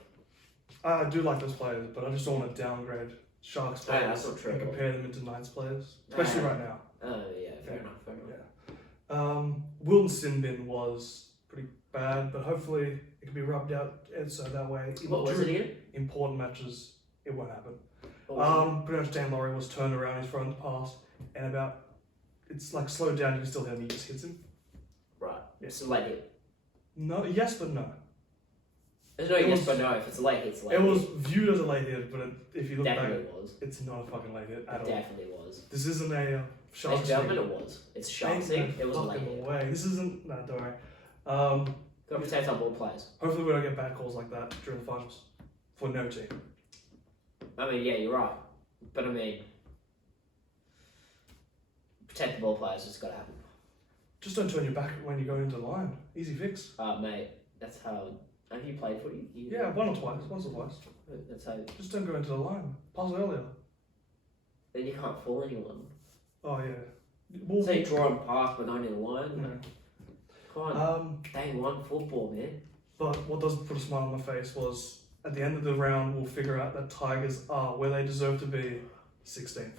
I do like those players, but I just don't want to downgrade Sharks players that's not true and at all. compare them into Knights players, especially right now. Oh yeah, fair enough. Wilton Sinbin was pretty bad, but hopefully it can be rubbed out, and so that way, What was it again? important matches, it won't happen. What Pretty much Dan Laurie was turned around his front pass, and it's like slowed down, you can still hear him, he just hits him. Right. Yeah. It's a late hit. No, yes, but no. There's no yes but no. If it's a late hit, it's a late It hit. was viewed as a late hit, but if you look Definitely back, was. it's not a fucking late hit at It all. definitely was. This isn't a Sharks Ladies and gentlemen, it was. It's Sharks Ain't thing. It was a late fucking hit. way. This isn't. No, don't worry. Got to protect our ball players. Hopefully we don't get bad calls like that during the finals for no team. I mean, yeah, you're right. But I mean, protect the ball players. It's got to happen. Just don't turn your back when you go into the line. Easy fix. Mate, that's how. Have you played footy? Yeah, once or twice. That's how. Just don't go into the line. Pass earlier. Then you can't fool anyone. Oh yeah. So you draw and pass, but not in the line. Yeah. Come on. Day one football, man. But what does put a smile on my face was at the end of the round we'll figure out that Tigers are where they deserve to be, 16th.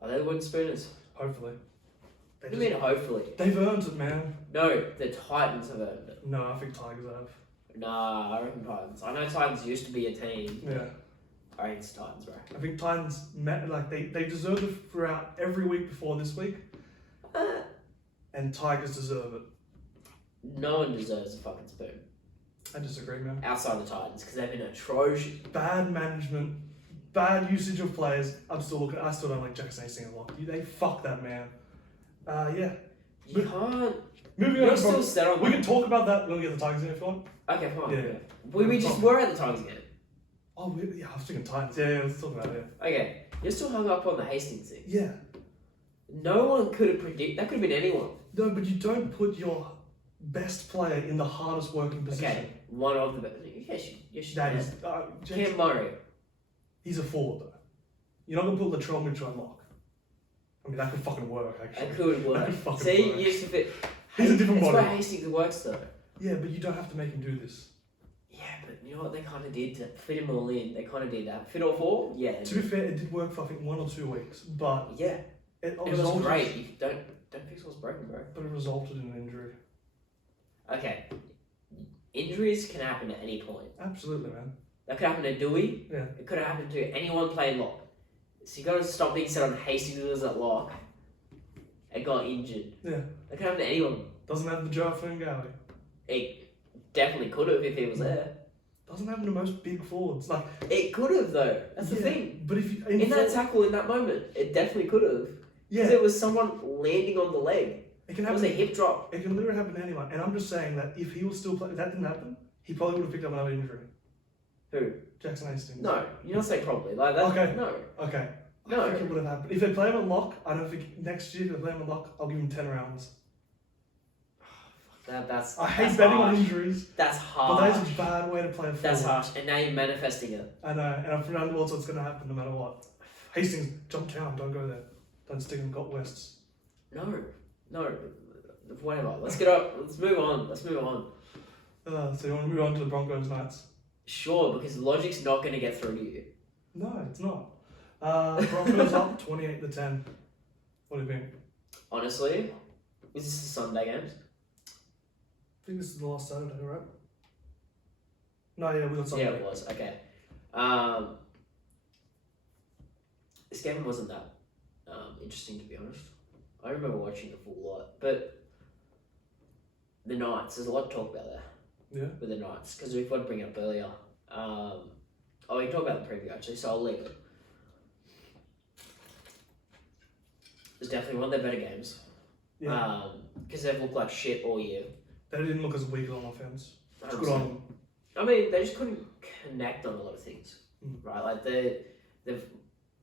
Are they the wooden spooners? Hopefully. What do you mean, hopefully? They've earned it, man. No, the Titans have earned it. No, I think Tigers have. Nah, I reckon Titans. I know Titans used to be a team. Yeah. I reckon it's Titans, bro. I think Titans they deserved it throughout every week before this week. And Tigers deserve it. No one deserves a fucking spoon. I disagree, man. Outside the Titans, because they've been atrocious. Bad management, bad usage of players. I still don't like Jackson Hastings a lot. They fuck that man. Yeah. You can't. Moving on. You're still set on. We can talk about that when we get the Tigers in if you want. Okay, fine. Yeah. We just were at the Tigers again. Oh, yeah, I was thinking Titans. Yeah, let's talk about it. Okay, you're still hung up on the Hastings thing. Yeah. No one could have predicted. That could have been anyone. No, but you don't put your best player in the hardest working position. Okay, one of the best. Yes, you That can. is. Cam Murray. He's a forward, though. You're not going to put Latrell Mitchell on lock. I mean, that could fucking work, actually. That could work. That could fucking See, work. you used to fit. He's a different That's body. where Hastings works, though. Yeah, but you don't have to make him do this. Yeah, but you know what they kind of did to fit him all in? They kind of did that. Fit all four? Yeah. To be fair, it did work for I think 1 or 2 weeks, but Yeah. it It was great. You don't fix what's broken, bro. But it resulted in an injury. Okay. Injuries can happen at any point. Absolutely, man. That could happen to Dewey. Yeah. It could have happened to anyone playing lock. So you got to stop being set on Hastings who was at lock and got injured. Yeah. That could happen to anyone. Doesn't have the Joe Fungally. It definitely could have if he was there. Doesn't have the most big forwards. Like It could have though. That's the yeah, thing. But if you In that tackle, in that moment, it definitely could have. yeah, Because it was someone landing on the leg. it can It was happen. a hip drop. It can literally happen to anyone. And I'm just saying that if he was still playing, if that didn't happen, he probably would have picked up another injury. Who? Jackson Hastings. No, you're not saying probably. Like that. Okay. No. Okay. No. I think it would have happened. If they play him at lock, I don't think next year if they play him at lock, I'll give him 10 rounds. That's. I hate that's betting on harsh. injuries, That's but harsh. that is a bad way to play a forward. That's harsh. And now you're manifesting it. I know, and I'm from around the world, so it's going to happen no matter what. Hastings, jump down, don't go there. Don't stick him got Wests. No. Whatever. Let's get up. Let's move on. So you want to move on to the Broncos Knights? Sure, because logic's not going to get through to you. No, it's not. Broncos up 28-10. What do you think? Honestly, is this a Sunday game? I think this is the last Saturday, right? No, yeah, we got Sunday. Yeah, it was. Okay. This game wasn't that interesting, to be honest. I remember watching the full lot, but the Knights, there's a lot to talk about there. Yeah. With the Knights, because we've got to bring it up earlier. We can talk about the preview actually, so I'll leave it. It's definitely one of their better games. Yeah. Because they've looked like shit all year. They didn't look as weak on offense. It's good 100%. on them. I mean, they just couldn't connect on a lot of things, Mm. right? Like they've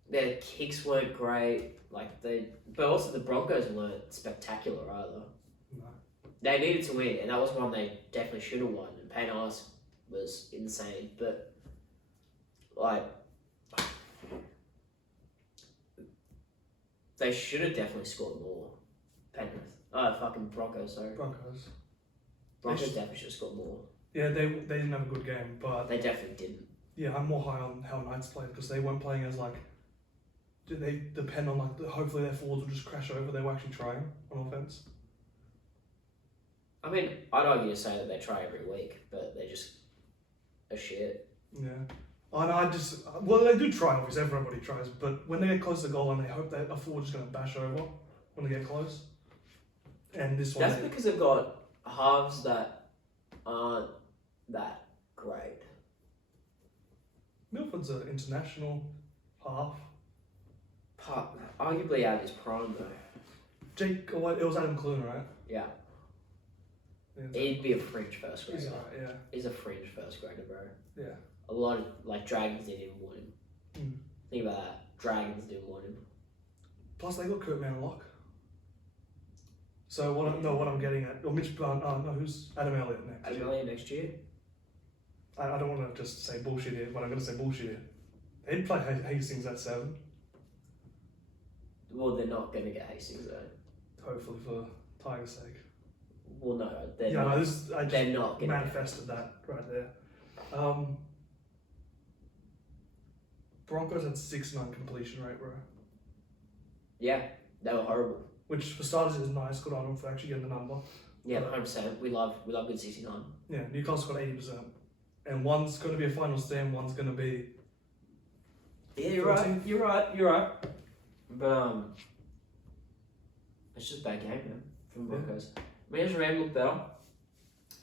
their kicks weren't great. But also the Broncos weren't spectacular either. No. They needed to win, and that was one they definitely should have won. And Payne Haas was insane, but they should have definitely scored more. Penrith, fucking Broncos. Sorry, Broncos. Broncos definitely should have scored more. Yeah, they didn't have a good game, but They definitely didn't. yeah, I'm more high on how Knights played because they weren't playing as they depend on hopefully their forwards will just crash over. They were actually trying on offense. I mean, I'd argue to say that they try every week, but they're just a shit. Yeah. They do try, obviously, everybody tries, but when they get close to the goal line, they hope that a forward's going to bash over when they get close. And this one. That's because they've got halves that aren't that great. Milford's an international half. Arguably out of his prime, though. It was Adam Clune, right? Yeah. Yeah, He'd be a fringe first grader. he's right, yeah. He's a fringe first grader, bro. Yeah. A lot of, Dragons didn't even want him. Mm. Think about that. Dragons didn't want him. Plus, they got Kurt Manlock. So, what I'm getting at, or Mitch Brown, who's Adam Elliott next? Adam Elliott next year? I don't want to just say bullshit here, but I'm going to say bullshit here. He'd play Hastings at 7. Well, they're not going to get Hastings, though. Hopefully for Tiger's sake. Well, no, they're Yeah, not. I just They're not going to manifested that right there. Broncos had 6-9 completion rate, bro. Yeah, they were horrible. Which for starters is nice. Good on them for actually getting the number. Yeah, 100%. We love good 69. Yeah, Newcastle got 80%, and one's going to be a final stand. One's going to be. Yeah, you're right. You're right. But it's just a bad game, man, from the Broncos. I mean, Ezra looked better.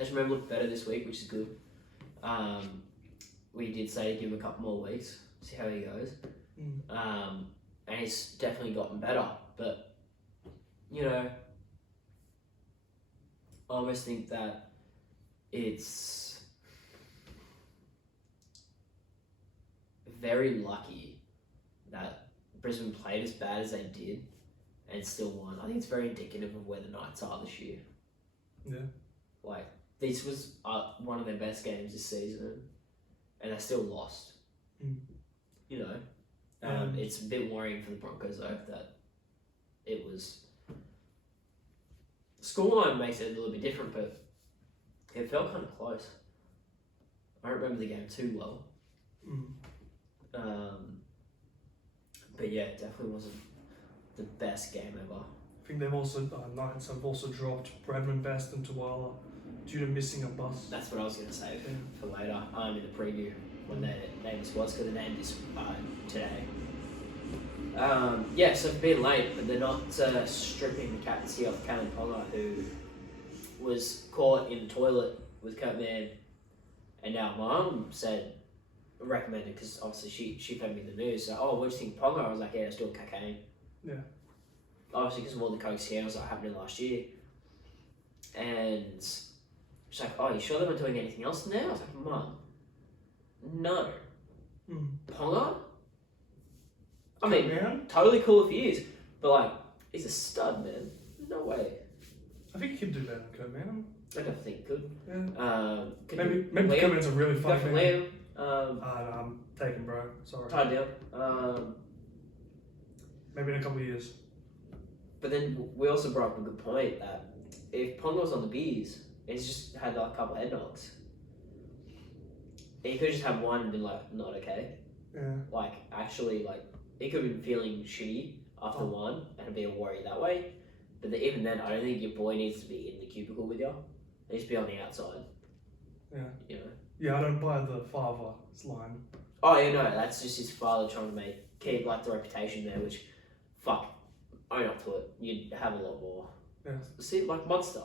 Ezra looked better this week, which is good. We did say to give him a couple more weeks, see how he goes. And he's definitely gotten better. But, I almost think that it's very lucky that Brisbane played as bad as they did and still won. I think it's very indicative of where the Knights are this year. Yeah. This was one of their best games this season, and they still lost. It's a bit worrying for the Broncos though that it was. Scoreline makes it a little bit different, but it felt kind of close. I don't remember the game too well. But yeah, it definitely wasn't the best game ever. I think they've also Knights have also dropped Bradman Best and Tuala due to missing a bus. That's what I was going to say for later. In the preview when they named the squads, because they named this today. So for being late, but they're not stripping the captaincy off Kalen Ponga, who was caught in the toilet with Kurt Mann, and now Mum recommended, because obviously she fed me the news. So, what do you think, Ponga? I was like, yeah, it's doing cocaine. Yeah. Obviously, because of all the coke scams that happened last year. And she's like, you sure they weren't doing anything else in there? I was like, Mum, no. Ponga? I mean, totally cool if he is, but he's a stud, man. No way. I think he could do better than Kurt Mann. I don't think he could. Yeah. Maybe Kurt Mann's a really funny man. I'm taking, bro. Sorry. Tied down. Maybe in a couple of years. But then we also brought up a good point that if Ponga was on the bees, he's just had a couple of head knocks. He could just have one and been not okay. Yeah. He could have been feeling shitty after one and be a worry that way. But even then, I don't think your boy needs to be in the cubicle with you. He needs to be on the outside. Yeah. Yeah, I don't buy the father's line. Oh, yeah, no, that's just his father trying to keep the reputation there, which, own up to it. You'd have a lot more. Yeah. See, Monster.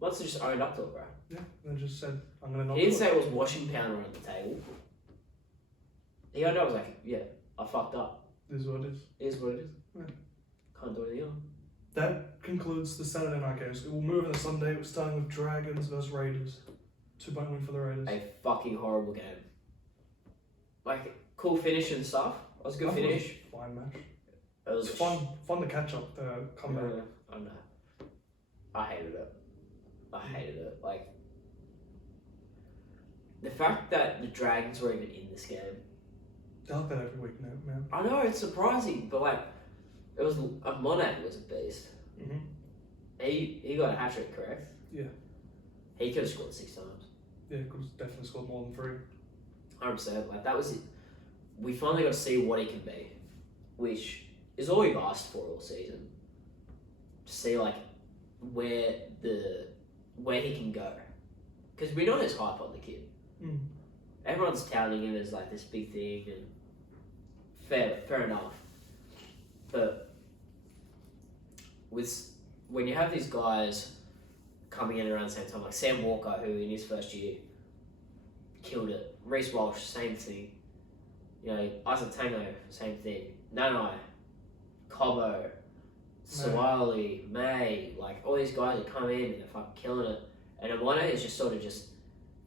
Monster just owned up to it, bro. Yeah, and just said, I'm going to not He didn't say it was washing powder on the table. He owned up, was like, yeah, I fucked up. It is what it is. It is what it is. Yeah. Can't do anything else. That concludes the Saturday night games. We'll move on to Sunday. We're starting with Dragons versus Raiders. 2-point win for the Raiders. A fucking horrible game. Cool finish and stuff, It was a good I thought it was finish. a fine match. It was It's fun to catch up, the comeback. I know. I hated it. I hated it. Like, the fact that the Dragons were even in this game. They're like that every week now, man. I know, it's surprising, but like, it was a Monac was a beast. Mm-hmm. He got a hat trick, correct? Yeah. He could have scored 6 times. Yeah, could have definitely scored more than 3. 100%. Like, that was it. We finally got to see what he can be, which is all we've asked for all season. To see like where he can go, because we know there's hype on the kid. Mm. Everyone's touting him as like this big thing, and fair enough. But when you have these guys coming in around the same time, like Sam Walker, who in his first year killed it. Reece Walsh, same thing. You know, Isaac Tango, same thing. Nanai, Cobbo, Sawali, May, like all these guys that come in and they're fucking killing it. And Amone is just sort of just,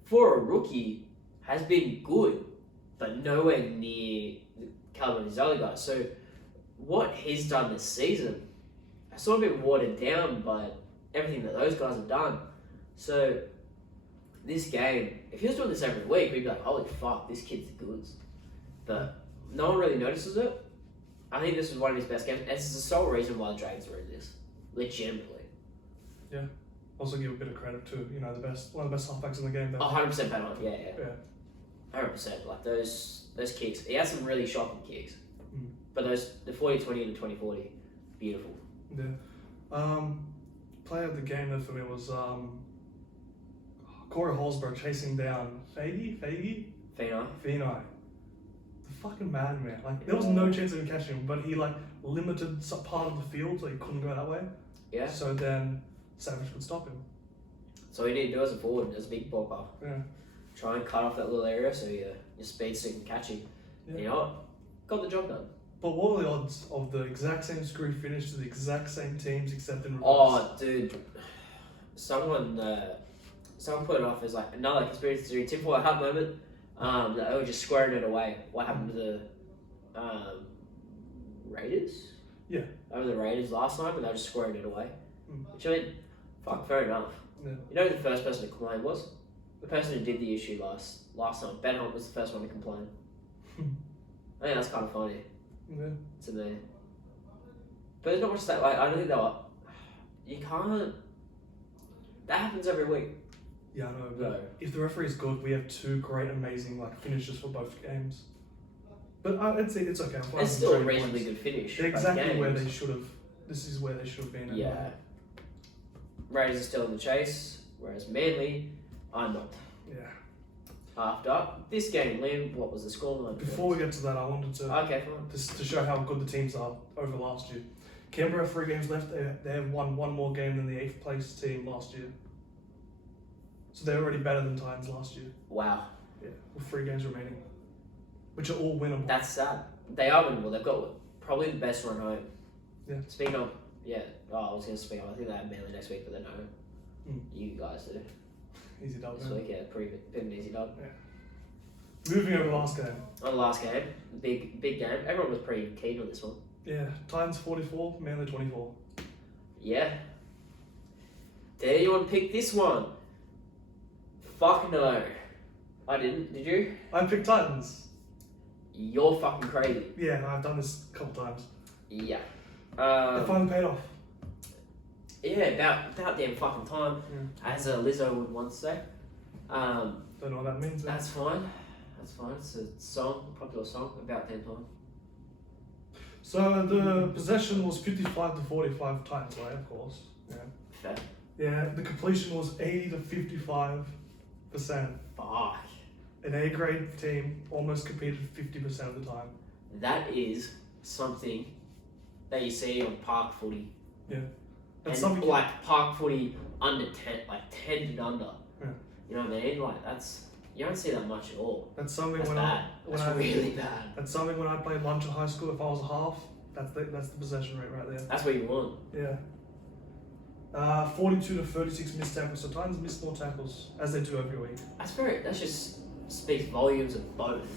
for a rookie, has been good, but nowhere near the caliber of these other guys. So what he's done this season has sort of been watered down by everything that those guys have done. So this game, if he was doing this every week, we'd be like, holy fuck, this kid's the goods. But no one really notices it. I think this was one of his best games, and this is the sole reason why the Dragons were in this. Legitimately. Yeah. Also give a bit of credit to, you know, one of the best halfbacks in the game. 100% penalty, yeah. 100%. Like those kicks. He had some really shocking kicks. Mm. But the 40-20 and the 20-40, beautiful. Yeah. Player of the game though for me was Corey Holsberg chasing down Faggy? Fino. The fucking madman. Like there was no chance of him catching him, but he like limited some part of the field so he couldn't go that way. Yeah. So then Savage could stop him. So he didn't do as a forward, as a big popper. Yeah. Try and cut off that little area so your speed stick can catch him. Yeah. You know what? Got the job done. But what are the odds of the exact same screw finish to the exact same teams except in reverse? Oh, dude. Someone put it off as like another conspiracy theory, tinfoil hat moment. That they were just squaring it away. What happened to the Raiders? Yeah. Over the Raiders last time, and they were just squaring it away. Mm. Which I mean, fuck, fair enough. Yeah. You know who the first person to complain was? The person who did the issue last time. Ben Hunt was the first one to complain. I think that's kind of funny. Yeah. To me. But there's not much that, like, I don't think you can't. That happens every week. Yeah, I know, but if the referee is good, we have 2 great, amazing like finishes for both games. But it's okay. I'm fine It's with still a 30 reasonably points. good finish. They're exactly both where games. they should have. This is where they should have been. Yeah. Raiders are still in the chase, whereas Manly are not. Yeah. After this game, Liam, what was the scoreline? Before we get to that, I wanted to Okay, fine. to show how good the teams are over last year. Canberra have 3 games left. They have won 1 more game than the 8th place team last year. So they're already better than Titans last year. Wow. Yeah, with 3 games remaining, which are all winnable. That's sad. They are winnable. They've got probably the best run home. Yeah. Speaking of, yeah. Oh, I was going to speak of. I think they have Manly next week, but they're home. You guys do. Easy dub. This week, yeah, pretty bit of an easy dub. Yeah. Moving over to the last game. On the last game, big game. Everyone was pretty keen on this one. Yeah, Titans 44, Manly 24. Yeah. Dare you want to pick this one? Fuck no. I didn't. Did you? I picked Titans. You're fucking crazy. Yeah, I've done this a couple times. Yeah. It finally paid off. Yeah, about damn fucking time, Yeah. as Lizzo would once say. Don't know what that means. That's fine. It's a song, popular song, about damn time. So the possession was 55 to 45 Titans way, of course. Yeah. Fair. Yeah, the completion was 80 to 55%. Fuck. An A grade team almost competed 50% of the time. That is something that you see on park footy. Yeah. That's And something like park footy under 10, like 10 and under. Yeah. You know what I mean? Like you don't see that much at all. That's something That's when bad. I Really bad. That's something when I played lunch at high school. If I was a half, that's the possession rate right there. That's what you want. Yeah. 42 to 36 missed tackles. So Titans missed more tackles as they do every week. That just speaks volumes of both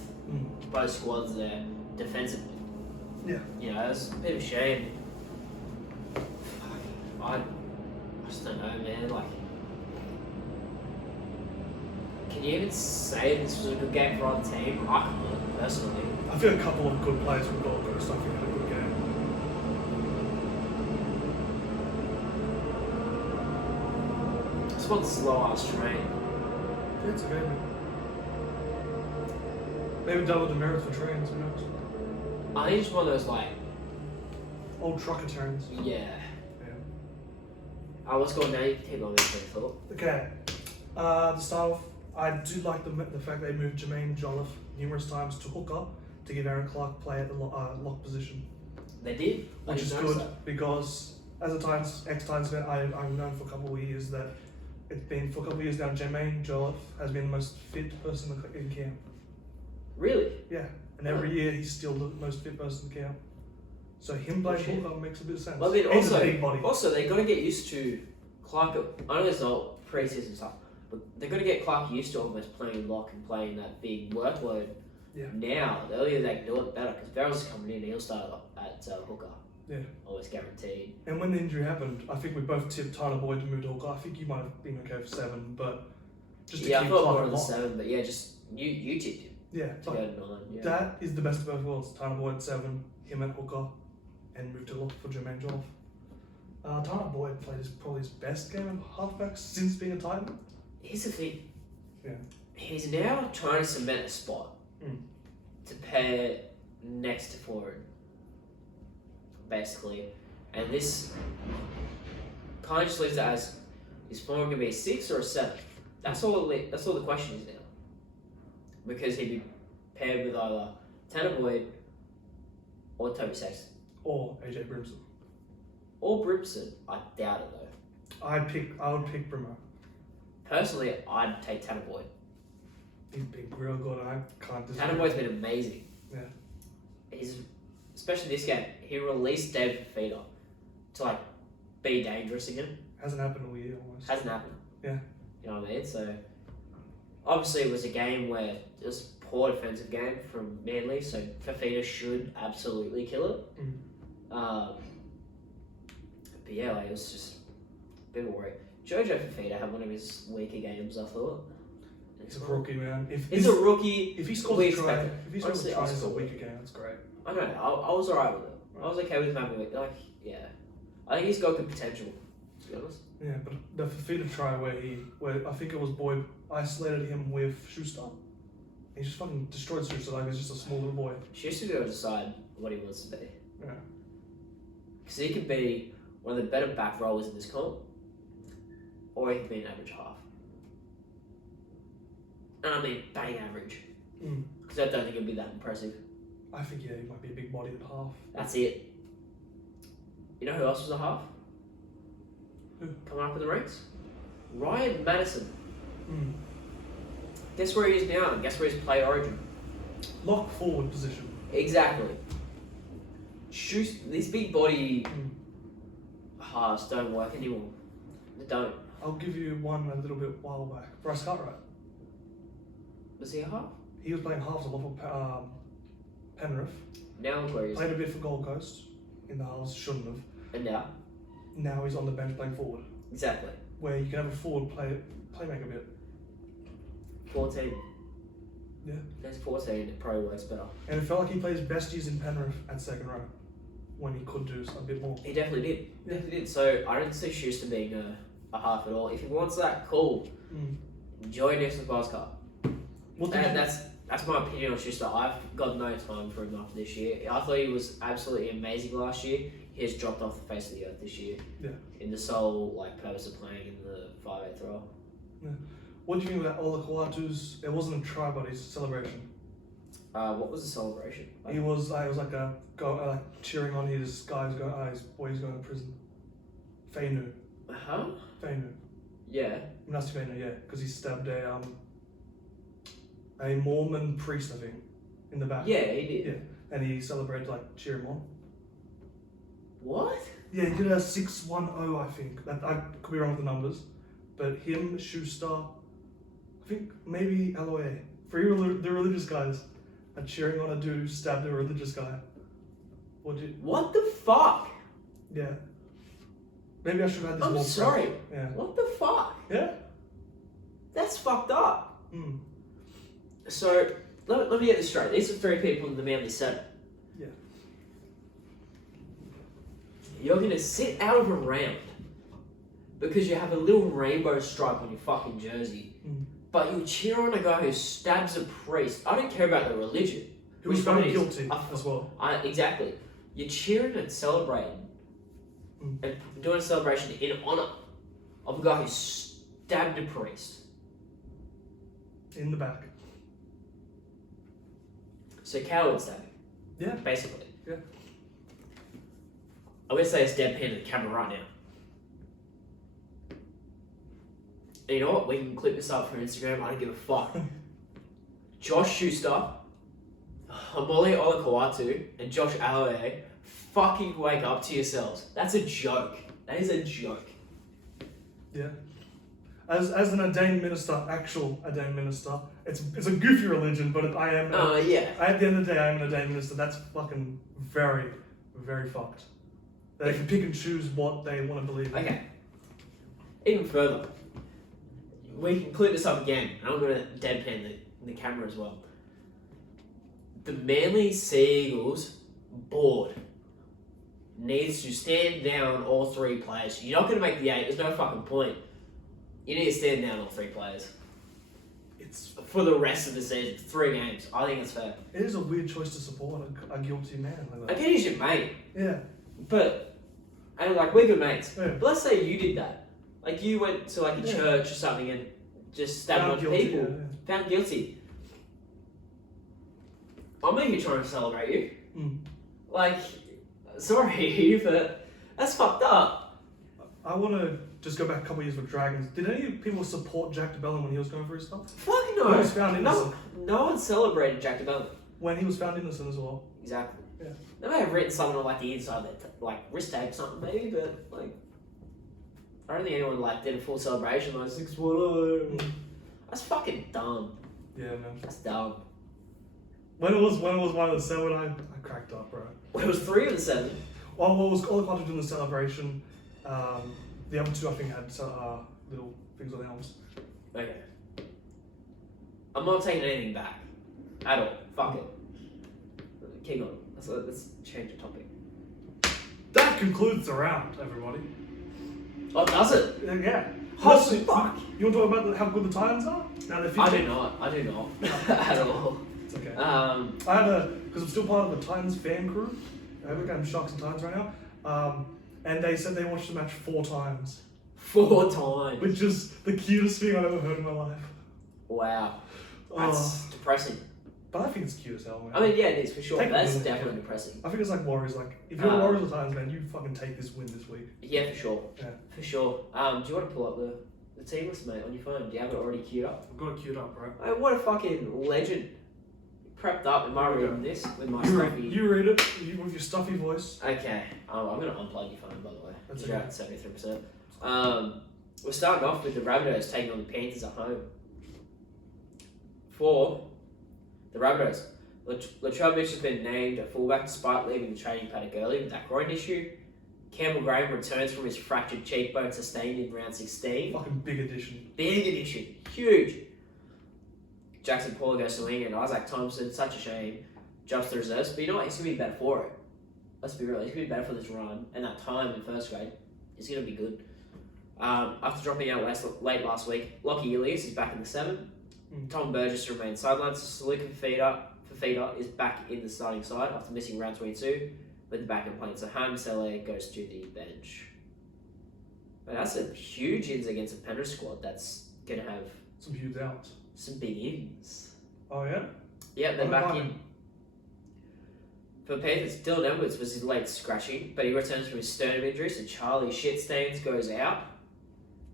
squads there. defensively. Yeah. You know, it's a bit of a shame. I just don't know, man. Like, can you even say this was a good game for our team? I couldn't, personally. I feel a couple of good players from Gold Coast. I think had a good game. It's one slow ass train. Yeah, it's okay. Maybe double the merits for trains. Who knows? I think it's one of those like, Old trucker trains. yeah. Yeah. Let's go now. You can keep on with your thought. Okay. To start off, I do like the fact they moved Jermaine Jolliffe numerous times to hooker to give Aaron Clark play at the lock position, They did, which is good because as a ex-Titans fan, I've known for a couple of years that it's been for a couple of years now. Jermaine Jolliffe has been the most fit person in camp. Really? Yeah, and every year he's still the most fit person in camp. So him playing hooker makes a bit of sense. Well, I mean, He's a big body. also they got to get used to Clark. I know there's not pre-season stuff, but they got to get Clark used to almost playing lock and playing that big workload. Yeah. Now, the earlier they can do it, the better. Because Farrell's coming in, he'll start at hooker. Yeah. Almost guaranteed. And when the injury happened, I think we both tipped Tyler Boyd to move to hooker. I think you might have been okay for 7, but just to Yeah, I keep thought Clark more of the locked. 7, but yeah, just you tipped him Yeah, to go to 9. Yeah. that is the best of both worlds. Tyler Boyd 7, him at hooker, and move to lock for Jermaine Jolliffe. Tyler Boyd played probably his best game of halfback since being a Titan. Here's the thing. Yeah. He's now trying to cement a spot to pair next to forward, basically. And this kind of just leaves it as, is forward going to be a 6 or a 7? That's all the question is now. Because he'd be paired with either Tanner Boyd or Toby Sexton. Or AJ Brimson. Or Brimson. I doubt it though. I would pick Brimo. Personally, I'd take Tanner Boyd. He's been real good. I can't disagree. Tanner Boyd's been amazing. Yeah. He's, especially this game, he released David Fafita to like be dangerous again. Hasn't happened all year almost. Hasn't happened. Yeah. You know what I mean? So obviously it was a game where it was a poor defensive game from Manly, so Fafita should absolutely kill it. But yeah, like, it was just a bit of a worry. Jojo Fafita had one of his weaker games, I thought. He's a rookie, man. He's a rookie. If he scores we a try, expect it. if he scores Honestly, a try, I it's a scored. weaker game. That's great. I don't know. I was alright with it. I was okay with him having like, yeah. I think he's got good potential, to be honest. Yeah, but the Fafita try where I think it was Boyd isolated him with Schuster. He just fucking destroyed Schuster like he's just a small little boy. Schuster's got to decide what he wants to be. Yeah. Because he could be one of the better back rowers in this comp, or he could be an average half. And I mean, bang average. Because I don't think it'd be that impressive. I think, yeah, he might be a big body at half. That's it. You know who else was a half? Who? Coming up in the ranks? Ryan Madison. Mm. Guess where he is now, and guess where he's played Origin? Lock forward position. Exactly. These big body halves don't work anymore. They don't. I'll give you one a little bit while back. Bryce Cartwright. Was he a half? He was playing halves a lot for Penrith. Now look where he is. Played a bit for Gold Coast in the halves, shouldn't have. And now? Now he's on the bench playing forward. Exactly. Where you can have a forward playmaker a bit. 14. Yeah. There's 14, it probably works better. And it felt like he played his best years in Penrith at second row. When he could do a bit more. He definitely did. Yeah. Definitely did. So I don't see Schuster being a half at all. If he wants that, cool. Enjoy next Nationals Cup. That's my opinion on Schuster. I've got no time for him after this year. I thought he was absolutely amazing last year. He has dropped off the face of the earth this year. Yeah. In the sole purpose of playing in the 5'8" throw. Yeah. What do you think about Ola Kawatu's? It wasn't a try, but his celebration. What was the celebration? He was like cheering on his guys going, his boys going to prison. Fainu. Huh? Fainu. Yeah. Nasty Fainu, yeah, because he stabbed a Mormon priest, I think, in the back. Yeah, he did. Yeah, and he celebrated cheer him on. What? Yeah, he did a 6-1-0, I think. That I could be wrong with the numbers, but him, Schuster, I think maybe Aloe, the religious guys, and cheering on a dude who stabbed a religious guy. What the fuck? Yeah. Maybe I should have had this I'm more sorry. prep. Yeah. What the fuck? Yeah? That's fucked up. Mm. So, let me get this straight. These are 3 people in the Manly 7. Yeah. You're going to sit out of a round because you have a little rainbow stripe on your fucking jersey, but you cheer on a guy who stabs a priest. I don't care about the religion. He was found guilty as well. Exactly. You're cheering and celebrating and doing a celebration in honour of a guy who stabbed a priest. In the back. So coward stabbing. Yeah. Basically. Yeah. I'm going to say it's deadpan to the camera right now. And you know what? We can clip this up for Instagram. I don't give a fuck. Josh Schuster, Hamole Olakawatu, and Josh Aloe, fucking wake up to yourselves. That's a joke. That is a joke. Yeah. As an ordained minister, actual ordained minister, it's a goofy religion, but I am. Yeah. At the end of the day, I am an ordained minister. That's fucking very, very fucked. They can pick and choose what they want to believe in. Okay. Even further, we can clip this up again, and I'm going to deadpan the camera as well. The Manly Sea Eagles board needs to stand down all 3 players. You're not going to make the 8. There's no fucking point. You need to stand down all 3 players. It's for the rest of the season. 3 games. I think it's fair. It is a weird choice to support a guilty man like that. I get he's your mate. Yeah. But, and like, we're good mates. Yeah. But let's say you did that. Like, you went to like a church or something and just stabbed a bunch of people. Yeah. Found guilty. I'm not even trying to celebrate you. Like, sorry, but that's fucked up. I want to just go back a couple of years with Dragons. Did any people support Jack DeBellin when he was going for his stuff? Fuck no. When he was found innocent. No one celebrated Jack DeBellin. When he was found innocent as well. Exactly. Yeah. They may have written something on like the inside that like wrist tape or something maybe, but like I don't think anyone like did a full celebration like 6-1-0. That's fucking dumb. Yeah, man. That's dumb. When it was one of the 7, I cracked up, bro. When it was 3 of the 7. Well, what was all the doing the celebration? The other 2 I think had little things on the arms. Okay. I'm not taking anything back. At all. Fuck it. Keep on. Let's change the topic. That concludes the round, everybody. Oh, does it? Yeah. Holy fuck! You want to talk about how good the Titans are? Now they're 15. I do not. At all. It's okay. Because I'm still part of the Titans fan crew. I look at Sharks and Titans right now. And they said they watched the match 4 times. 4 times? Which is the cutest thing I've ever heard in my life. Wow. That's depressing. But I think it's cute as hell, man. I mean, yeah, it is for sure. That's win, definitely depressing. I think it's like Warriors. Like, if you're Warriors or Titans, man, you fucking take this win this week. Yeah, for sure. Yeah. For sure. Do you want to pull up the team list, mate, on your phone? Do you have it already queued up? I've got it queued up, bro. Hey, what a fucking legend. Prepped up. Am I reading this with my stuffy... You read it with your stuffy voice. Okay. I'm going to unplug your phone, by the way. That's okay. You're at 73%. We're starting off with the Rabbitohs taking on the Panthers at home. For the Rabbitohs, Latrell Mitchell's been named a fullback despite leaving the training paddock early with that groin issue. Campbell Graham returns from his fractured cheekbone sustained in round 16. Fucking big addition. Big addition. Huge. Jackson Paul goes to wing and Isaac Thompson, such a shame, jumps to reserves. But you know what? He's going to be better for it. Let's be real. He's going to be better for this run. And that time in first grade, he's going to be good. After dropping out late last week, Lockie Ilias is back in the 7. Tom Burgess remains sidelined. Saluka Fafita is back in the starting side after missing round 22 with the back end playing. So Ham Sele goes to the bench. But that's a huge ins against a Penrith squad that's going to have some huge outs. Some big ins. Oh, yeah? Yeah, they're back in. For Panthers, Dylan Edwards was his late scratching, but he returns from his sternum injury, so Charlie Shitstains goes out.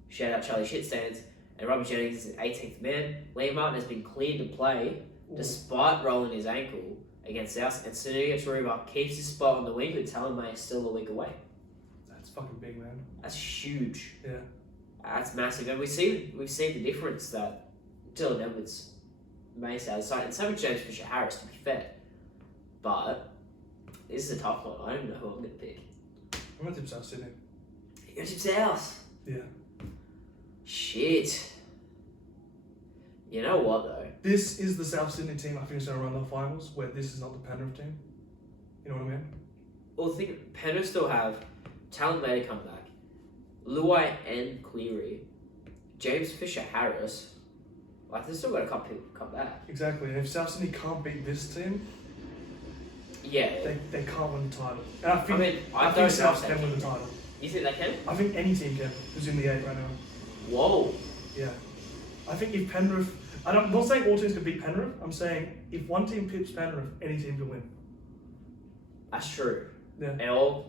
Shout out Charlie Shitstains. And Robert Jennings is 18th man. Liam Martin has been cleared to play despite rolling his ankle against South. And Sunuga Taruba keeps his spot on the wing, but Talon is still a week away. That's fucking big, man. That's huge. Yeah. That's massive. And we've seen the difference that Dylan Edwards Mace out of sight, and so with James Fisher Harris, to be fair. But this is a tough one. I don't know who I'm going to pick. I'm going to tip South Sydney. You're going to tip South? Yeah. Shit. You know what, though? This is the South Sydney team I think is going to run the finals, where this is not the Penrith team. You know what I mean? Well, think Penrith still have Talon Later come back, Luai and Cleary, James Fisher Harris. Like, they've still got a couple people come back. Exactly. And if South Sydney can't beat this team, yeah, they can't win the title. And I think, I think South can win the title. You think they can? I think any team can who's in the 8 right now. Whoa. Yeah. I think if Penrith... I'm not saying all teams can beat Penrith. I'm saying if one team pips Penrith, any team can win. That's true. Yeah.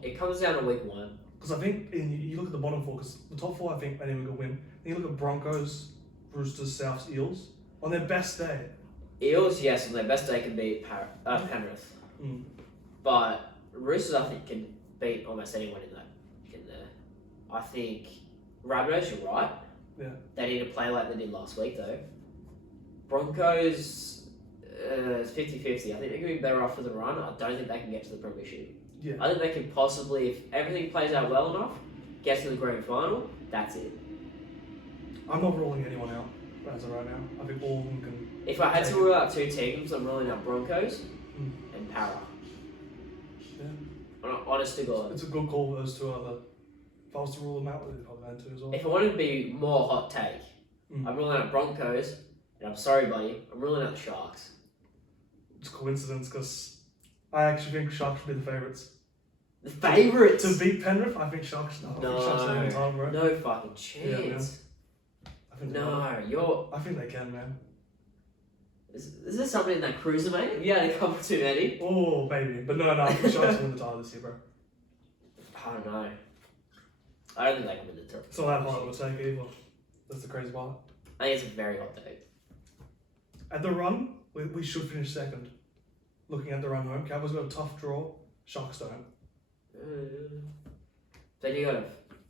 It comes down to week 1. Because I think you look at the bottom 4, because the top 4 I think anyone can win. Then you look at Broncos, Roosters, Souths, Eels. On their best day. Eels, yes, on their best day can beat Penrith. Mm. But Roosters, I think, can beat almost anyone in there. I think Rabbitohs, you're right. Yeah. They need to play like they did last week, though. Broncos, it's 50-50. I think they're going to be better off for the run. I don't think they can get to the premiership. Yeah. I think they can possibly, if everything plays out well enough, get to the grand final. That's it. I'm not ruling anyone out as of right now. I think all of them can. If I had to rule out 2 teams, I'm ruling out Broncos and Para. Yeah. Honest to God. It's a good call. Those 2 are the. If I was to rule them out, they'd probably had 2 as well. If I wanted to be more hot take, I'm ruling out Broncos, and I'm sorry, buddy, I'm ruling out the Sharks. It's a coincidence because I actually think Sharks should be the favourites. The favourites? To beat Penrith, I think Sharks. I think Sharks are in time, bro. No fucking chance. I think they can, man. Is there something in that cruiser, mate? Have you had a couple too many? Oh, maybe. But no, I think Sharks win the title this year, bro. I don't know. I don't think they can win the title. It's not that hard of a take either. That's the crazy part. I think it's a very hot take. At the run, we should finish second. Looking at the run home, Cowboys got a tough draw. Sharks don't. Then you got to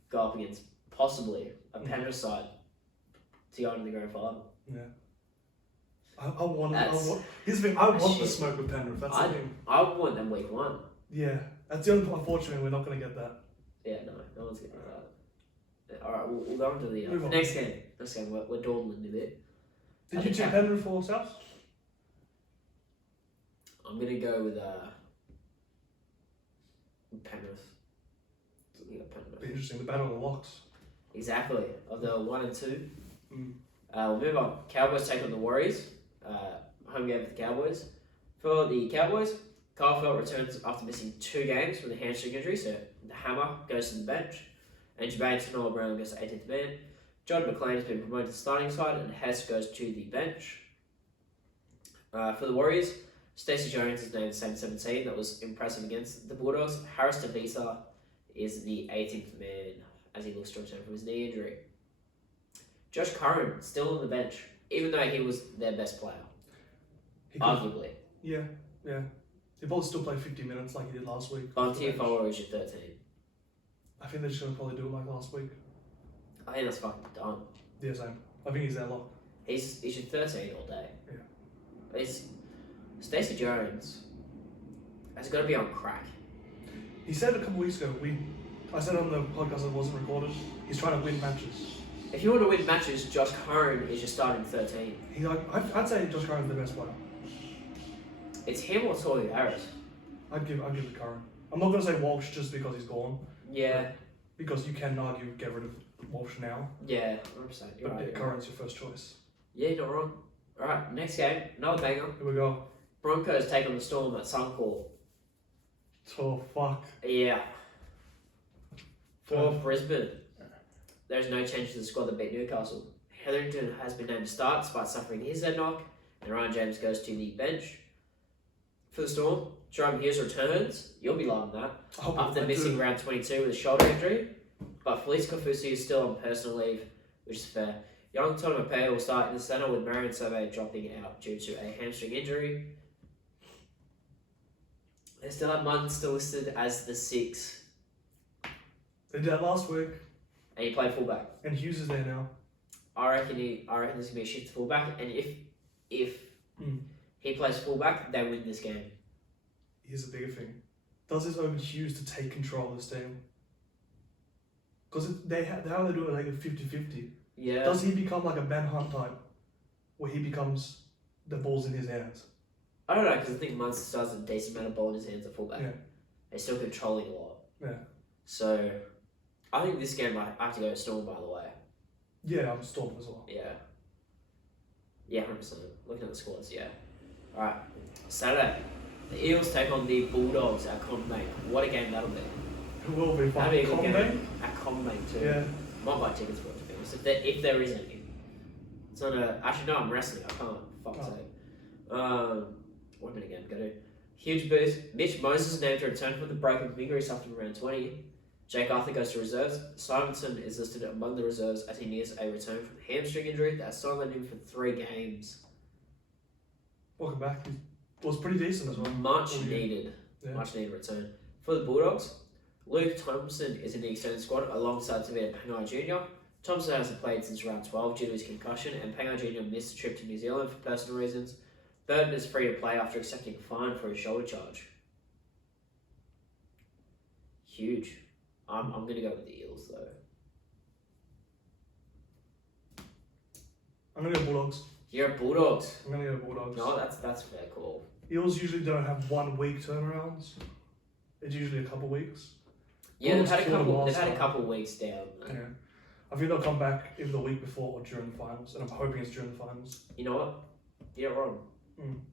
go up against possibly a Penrith side to go into the grand final. Yeah. Here's the thing, I want the shit. smoke with Penrith. That's the thing. I want them week 1. Yeah. That's the only unfortunately we're not going to get that. Yeah, no one's getting that. Alright, we'll go on to the Move on. next game. We're dawdling a bit. Did you tip Penrith for South? I'm going to go with Penrith. Be interesting, the battle of the locks. Exactly, of the 1 and 2. Mm. We'll move on. Cowboys take on the Warriors. Home game for the Cowboys. For the Cowboys, Kyle Feldt returns after missing 2 games with a hamstring injury, so the hammer goes to the bench. And Jermaine Noah Brown goes to 18th man. John McLean has been promoted to the starting side, and Hess goes to the bench. For the Warriors, Stacey Jones is named the same 17 that was impressive against the Bulldogs. Harris Tabitha is the 18th man as he looks to return from his knee injury. Josh Curran still on the bench, even though he was their best player. Arguably. Yeah. He'll probably still play 50 minutes like he did last week. On tier 4 is your 13. I think they're just going to probably do it like last week. I think that's fucking done. Yeah, same. I think he's their lock. He's your 13 all day. Yeah. Stacey Jones has got to be on crack. He said a couple weeks ago, I said on the podcast that wasn't recorded, he's trying to win matches. If you want to win matches, Josh Curran is your starting 13. I'd say Josh Curran's the best player. It's him or Tory Harris. I'd give it Curran. I'm not going to say Walsh just because he's gone. Yeah. Because you can argue get rid of Walsh now. Yeah, 100%. You're But right, Curran's your first choice. Yeah, you're not wrong. Alright, next game, another banger. Here we go. Broncos take on the Storm at Suncorp. Oh, fuck. Yeah. For Brisbane, there's no change to the squad that beat Newcastle. Hetherington has been named to start despite suffering his head knock, and Ryan James goes to the bench. For the Storm, Jerome Hughes returns. You'll be loving that. After missing round 22 with a shoulder injury. But Felice Kofusi is still on personal leave, which is fair. Young Tonomapea will start in the centre with Marion Survey dropping out due to a hamstring injury. They still have Munster listed as the 6. They did that last week. And he played fullback. And Hughes is there now. I reckon there's gonna be a shift to fullback, and if He plays fullback. They win this game. Here's the bigger thing. Does this overuse to take control of this team? Because how they do it like a 50-50. Yeah. Does he become like a Ben Hunt type, where he becomes the ball's in his hands? I don't know, because I think Munster still has a decent amount of ball in his hands at fullback. Yeah. They're still controlling a lot. Yeah. So, I think this game I have to go to Storm, by the way. Yeah, I'm Storm as well. Yeah. Yeah, 100%. Looking at the scores, yeah. Alright. Saturday. The Eels take on the Bulldogs at Combank. What a game that'll be. It will be fun. That'll be a good Combank? game. At Combank too. Yeah. Might buy tickets for it, to be honest. If there is any. It's on a... Actually, no, I'm wrestling. I can't. Fuck's sake. What minute game? Go to... Huge boost. Mitch Moses named to return from the broken finger. He's after round 20. Jake Arthur goes to reserves. Simonson is listed among the reserves as he nears a return from hamstring injury that sidelined him for 3 games. Welcome back. He was pretty decent as well. Much needed return. For the Bulldogs, Luke Thompson is in the extended squad alongside Tavita Pangai Jr. Thompson hasn't played since round 12 due to his concussion, and Pangai Jr. missed a trip to New Zealand for personal reasons. Burton is free to play after accepting a fine for his shoulder charge. Huge. I'm going to go with the Eels though. I'm going to go Bulldogs. You're a Bulldogs. I'm going to go Bulldogs. No, that's a fair call. Eels usually don't have 1 week turnarounds. It's usually a couple weeks. Yeah, they've had Bulldogs a couple weeks down. Yeah. I think they'll come back either the week before or during the finals, and I'm hoping it's during the finals. You know what? You're not wrong.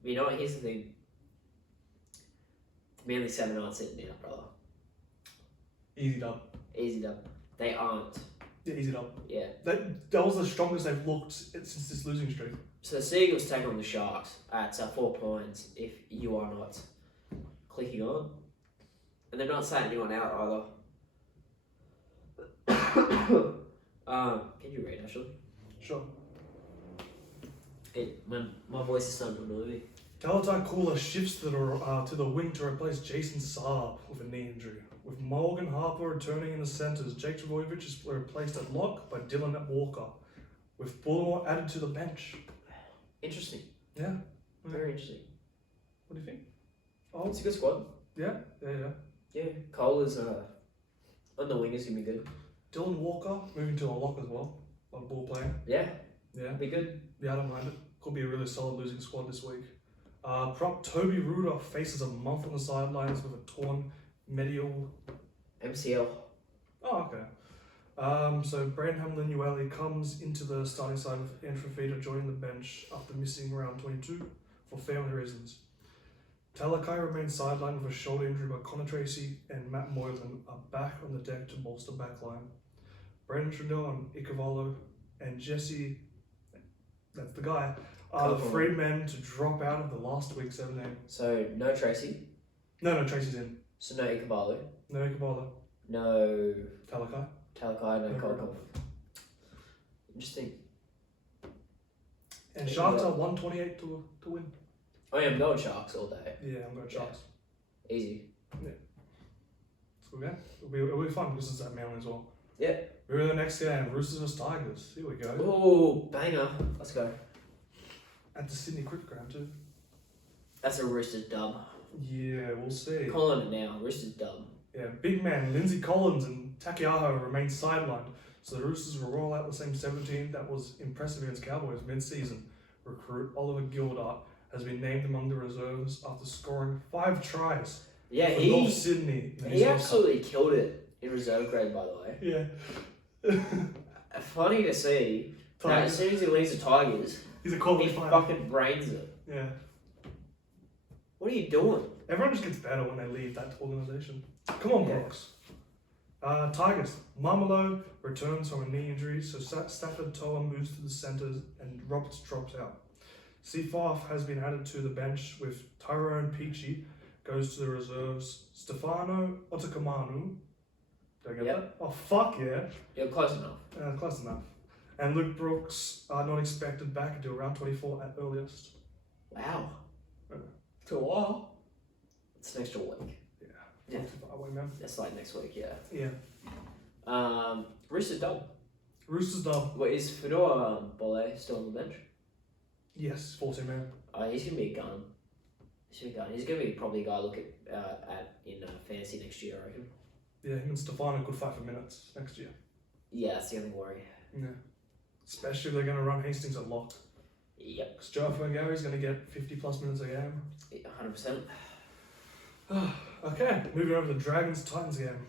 You know what? Here's the thing. The Manly 7 aren't sitting out, brother. Easy dub. Easy dub. They aren't. Yeah, easy dub. Yeah. That was the strongest they've looked since this losing streak. So the Seagulls take on the Sharks at 4 points if you are not clicking on. And they're not saying anyone out either. Can you read, Ashley? Sure. My voice is starting to annoy me. Talatai Kula shifts to the wing to replace Jason Saab with a knee injury. With Morgan Harper returning in the centres, Jake Trbojevic is replaced at lock by Dylan Walker, with Bullimore added to the bench. Interesting. Yeah. Very interesting. What do you think? Oh, it's a good squad. Yeah. Yeah, Cole is on the wing is going to be good. Dylan Walker moving to a lock as well. A ball player. Yeah. Yeah. Be good. Yeah, I don't mind it. Could be a really solid losing squad this week. Prop Toby Ruder faces a month on the sidelines with a torn medial MCL. Oh, okay. So Brandon Hamlin-Ueli comes into the starting side with Andrew Fafita joining the bench after missing round 22 for family reasons. Talakai remains sidelined with a shoulder injury, but Connor Tracy and Matt Moylan are back on the deck to bolster backline. Brandon Trudell and Ikavalo and Jesse, that's the guy, are the 3 men to drop out of the last week's 7-8. So no Tracy. No, Tracy's in. So no Ikabalo. No Ikavalo. No Talakai. no Kolkov. Interesting. And Sharks are 128 to win. Oh yeah, I'm going Sharks all day. Yeah, I'm going Sharks. Easy. Yeah. It's good game. It'll be fun because it's at Manly as well. Yeah. We're in the next game, Roosters vs Tigers. Here we go. Oh, banger. Let's go. At the Sydney Cricket Ground too. That's a Roosters dub. Yeah, we'll see. Calling it now. Roosters dub. Yeah, big man Lindsay Collins and Takiaho remain sidelined, so the Roosters will roll out the same 17 that was impressive against Cowboys mid-season. Recruit Oliver Gildart has been named among the reserves after scoring 5 tries. Yeah, for North Sydney. He absolutely killed it in reserve grade, by the way. Yeah. Funny to see that as soon as he leaves the Tigers, he's a quality he fighter. fucking brains it. Yeah. What are you doing? Everyone just gets better when they leave that organisation. Come on, Brooks. Tigers. Marmelo returns from a knee injury, so Stafford Toa moves to the centres and Roberts drops out. C5 has been added to the bench with Tyrone Peachy goes to the reserves. Stefano Otakamanu. Did I get that? Oh, fuck yeah. You're close enough. Close enough. And Luke Brooks are not expected back until round 24 at earliest. Wow. To a while. It's an extra week. Yeah. Man. That's like next week, yeah. Yeah. Roosters dub. Roosters dub. What is Fedor Bole still on the bench? Yes, 14 man. Oh, he's gonna be a gun. He's gonna be probably a guy I look at in fantasy next year, I reckon. Yeah, him and Stefano could fight for minutes next year. Yeah, that's the only worry. Yeah. Especially if they're going to run Hastings at lock. Yep. Because Joe Gary's going to get 50 plus minutes a game. 100%. Okay, moving over to the Dragons-Titans game.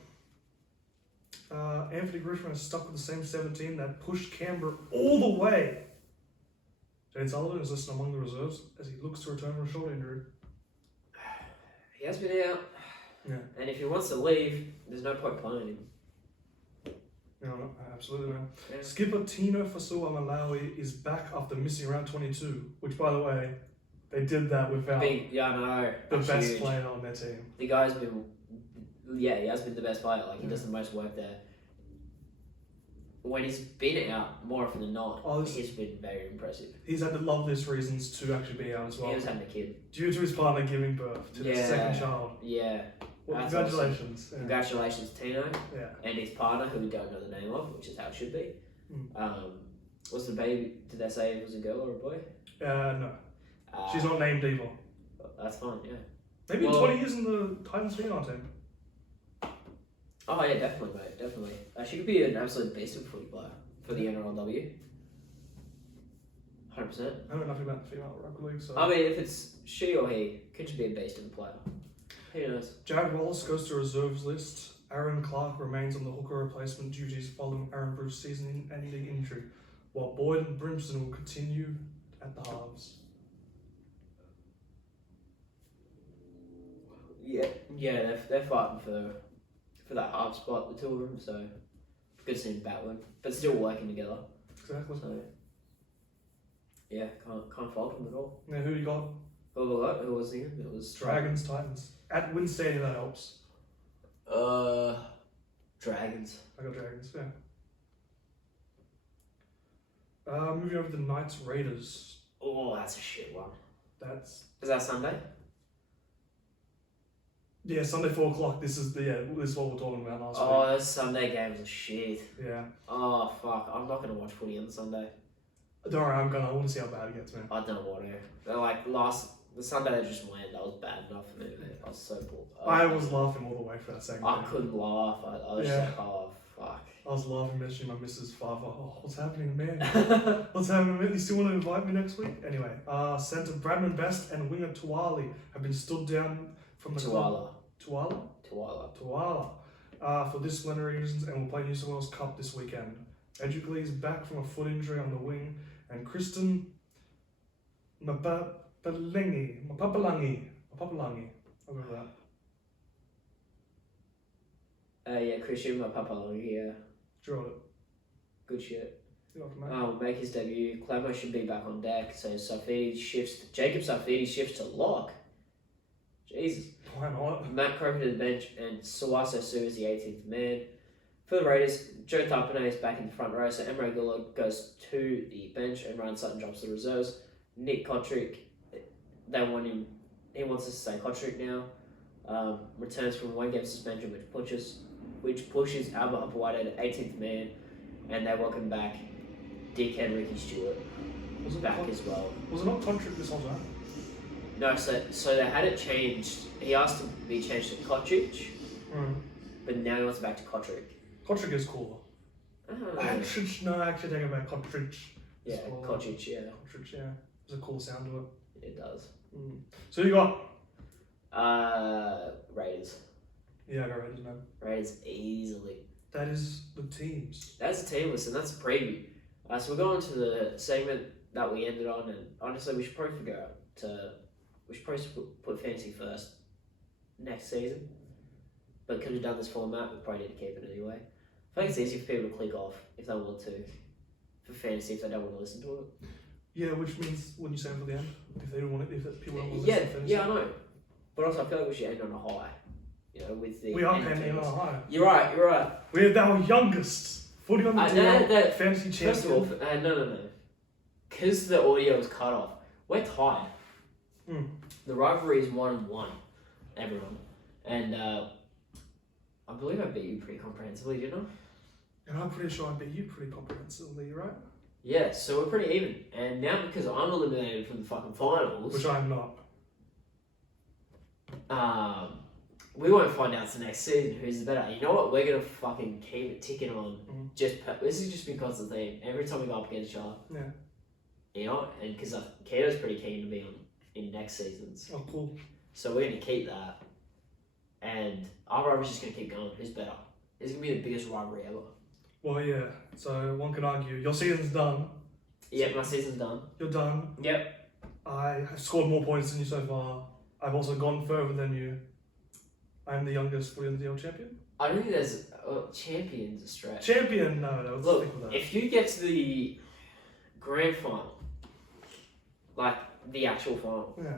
Anthony Griffin is stuck with the same 17 that pushed Canberra all the way. Jane Sullivan is listed among the reserves as he looks to return from a shoulder injury. He has been out. Yeah. And if he wants to leave, there's no point playing him. No, absolutely not. Yeah. Skipper Tino Fasua Malawi is back after missing round 22, which, by the way, they did that without I know. the best huge. player on their team. The guy's been, he has been the best player. Like, he does the most work there. When he's been out more often than not, he's been very impressive. He's had the loveliest reasons to actually be out as well. He was having a kid. Due to his partner giving birth to their second child. Yeah. Well, congratulations. Awesome. Yeah. Congratulations, Tino. Yeah. And his partner, who we don't know the name of, which is how it should be. Mm. Was the baby, did they say it was a girl or a boy? No. She's not named either. That's fine, yeah. Maybe in 20 years in the Titans female team. Oh yeah, definitely, mate, definitely. She could be an absolute beast of a footy player for the NRLW. 100%. I know nothing about the female rugby league, so... I mean, if it's she or he, could just be a beast of a player. Who knows? Jared Wallace goes to reserves list. Aaron Clark remains on the hooker replacement duties following Aaron Bruce's season-ending injury, while Boyd and Brimson will continue at the halves. Yeah, they're fighting for that half spot, the two of them, so good to see them battling, but still working together. Exactly. So, yeah, can't fault them at all. Now, who you got? Who was thinking? It was Dragons, Titans. At Win Stadium, that helps. Dragons. I got Dragons, yeah. Moving over to the Knights Raiders. Oh, that's a shit one. Is that Sunday? Yeah, Sunday 4 o'clock. This is what we're talking about last week. Oh, those Sunday games are shit. Yeah. Oh fuck! I'm not gonna watch footy on Sunday. Don't worry, I want to see how bad it gets, man. I don't want to. They're like the Sunday that just went, that was bad enough for me. Man. I was so bored. I was laughing all the way for that second. I couldn't laugh. I was just like, oh fuck. I was laughing, messaging my missus' father. Oh, what's happening, man? What's happening, man? You still want to invite me next week? Anyway, centre Bradman Best and winger Tuwali have been stood down from the club. Tuwala. For disciplinary reasons, and will play New South Wales Cup this weekend. Edgley is back from a foot injury on the wing, and Kristen Mapapalangi. I'll go with that. Yeah, Christian Mapapalangi, yeah. Draw it. Good shit. Will make his debut. Clamo should be back on deck, so Jacob Safidi shifts to lock. Jesus. Why not? Matt Croker to the bench, and Suaso Su is the 18th man. For the Raiders, Joe Tapane is back in the front row, so Emre Guler goes to the bench and Ryan Sutton drops to the reserves. Nick Kotrick, they want him, he wants us to say Kotrick now, returns from one game suspension, which pushes Albert Hapawade to 18th man, and they welcome back dickhead Ricky Stewart as well. Was it not Kotrick this whole time? No, so they had it changed. He asked to be changed to Kotrick, but now he wants it back to Kotrick. Kotrick is cooler. Actually, take it back. Kotrick. Yeah, Kotrick, yeah. Kotrick, yeah. There's a cool sound to it. It does. So you got? Raiders. Yeah, I got Raiders, man. Raiders easily. That is the teams. That's the team list, and that's a preview. So we're going to the segment that we ended on, and honestly, we should probably put fantasy first next season. But because we've done this format, we probably need to keep it anyway. I think it's easy for people to click off if they want to, for fantasy, if they don't want to listen to it. Yeah, which means when you say for the end, if people don't want to listen to fantasy. Yeah, I know. But also, I feel like we should end on a high. You know, with the. We are ending on a high. You're right. We're our youngest Footy on the DL fantasy champion. First of all, no. Because the audio was cut off, we're tied. The rivalry is 1-1, everyone. And I believe I beat you pretty comprehensively, didn't I? And I'm pretty sure I beat you pretty comprehensively, right? Yeah, so we're pretty even. And now because I'm eliminated from the fucking finals, Which I'm not. we won't find out the next season who's the better. You know what? We're gonna fucking keep it ticking on. This is just because of the theme. Every time we go up against each other. Yeah. You know, and because Keto's pretty keen to be on in next seasons. Oh, cool. So we're gonna keep that. And our rivalry's just gonna keep going. Who's better? It's gonna be the biggest rivalry ever. Well, yeah. So one could argue your season's done. Yep, my season's done. You're done. Yep. I have scored more points than you so far. I've also gone further than you. I'm the youngest Footy on the DL champion. I don't think there's champions a stretch. Champion? No. Let's Look, stick with that. if you get to the grand final, like the actual final, Yeah.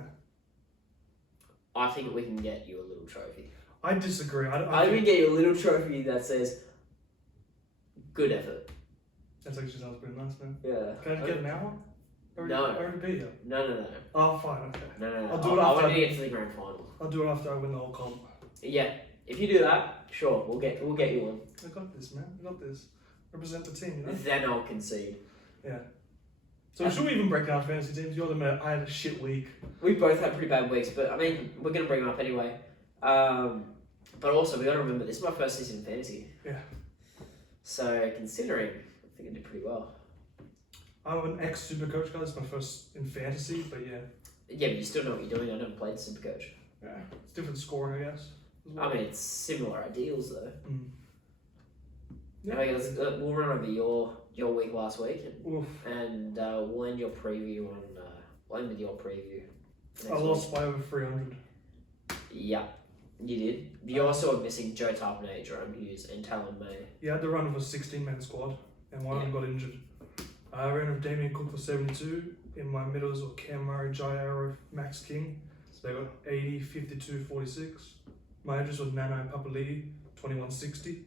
I think we can get you a little trophy. I disagree. I I think we can get you a little trophy that says good effort. That actually sounds pretty nice, man. Yeah. Can I get an hour? No. I already beat you. No. Oh, fine, okay. No. I'll do it I after want to get to the grand final. I'll do it after I win the whole comp. Yeah. If you do that, sure, we'll get you one. I got this, man. I got this. Represent the team, you know? Then I'll concede. Yeah. So should we even break down fantasy teams? You're the man. I had a shit week. We both had pretty bad weeks, but I mean, we're going to bring them up anyway. But also, we got to remember, this is my first season in fantasy. Yeah. So, considering, I think I did pretty well. I'm an ex-super coach guy. This is my first in fantasy, but yeah. Yeah, but you still know what you're doing. I never played Supercoach. Yeah. It's different scoring, I guess. as well. I mean, it's similar ideals, though. Mm. Yeah. Okay, we'll run over your week last week, Oof. and we'll end your preview on. We'll end with your preview. I lost by over 300. Yeah, you did. You also are missing Joe Tarpanay, Jerome Hughes, and Talon May. Yeah, I had to run with a 16-man squad, and one of them got injured. I ran with Damien Cook for 72. In my middles were Cam Murray, Jai Arrow, Max King. So they got 80, 52, 46. My edges was Nano Papali'i, 2160.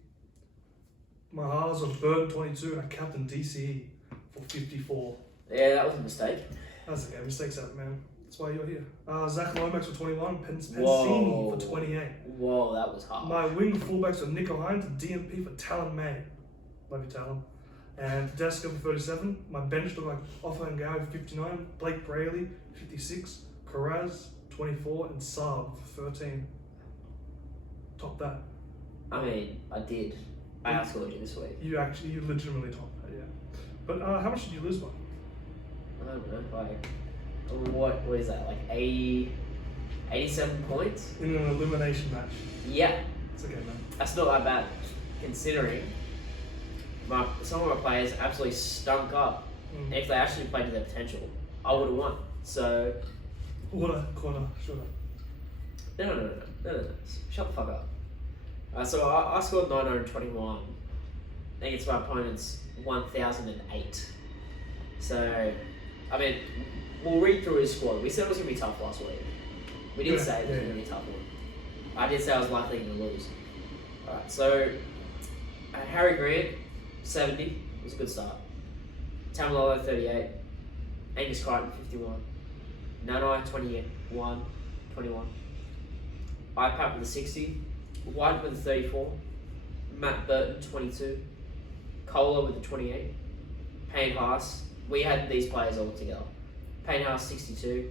My halves were Burton, 22, and I captained DCE for 54. Yeah, that was a mistake. That's okay, mistakes happen, man. That's why you're here. Zach Lomax for 21, Pensini Whoa. for 28. Whoa, that was hard. My wing fullbacks were Nico Hines and DMP for Talon May. Love you, Talon. And Tedesco for 37. My bench looked like Offa and Gow for 59. Blake Brayley, 56. Carraz, 24. And Saab for 13. Top that. I mean, I did. I outscored you this week. You legitimately topped that, yeah. But how much did you lose by? I don't know, like, what is that, like 87 points? In an elimination match. Yeah, It's okay, man. that's not that bad, considering some of my players absolutely stunk up. And if they actually played to their potential, I would have won. So, Quarter, sure. no. Shut the fuck up. So I scored 921 against my opponent's 1008. So, I mean, we'll read through his squad. We said it was going to be tough last week. We did say it was going to be a tough one. I did say I was likely going to lose. Alright, so Harry Grant, 70, was a good start. Tamalolo, 38. Angus Crichton, 51. Nanai, 21. IPAP with a 60. White with a 34. Matt Burton, 22. Kohler with a 28. Payne Haas. We had these players all together. Payne Haas, 62.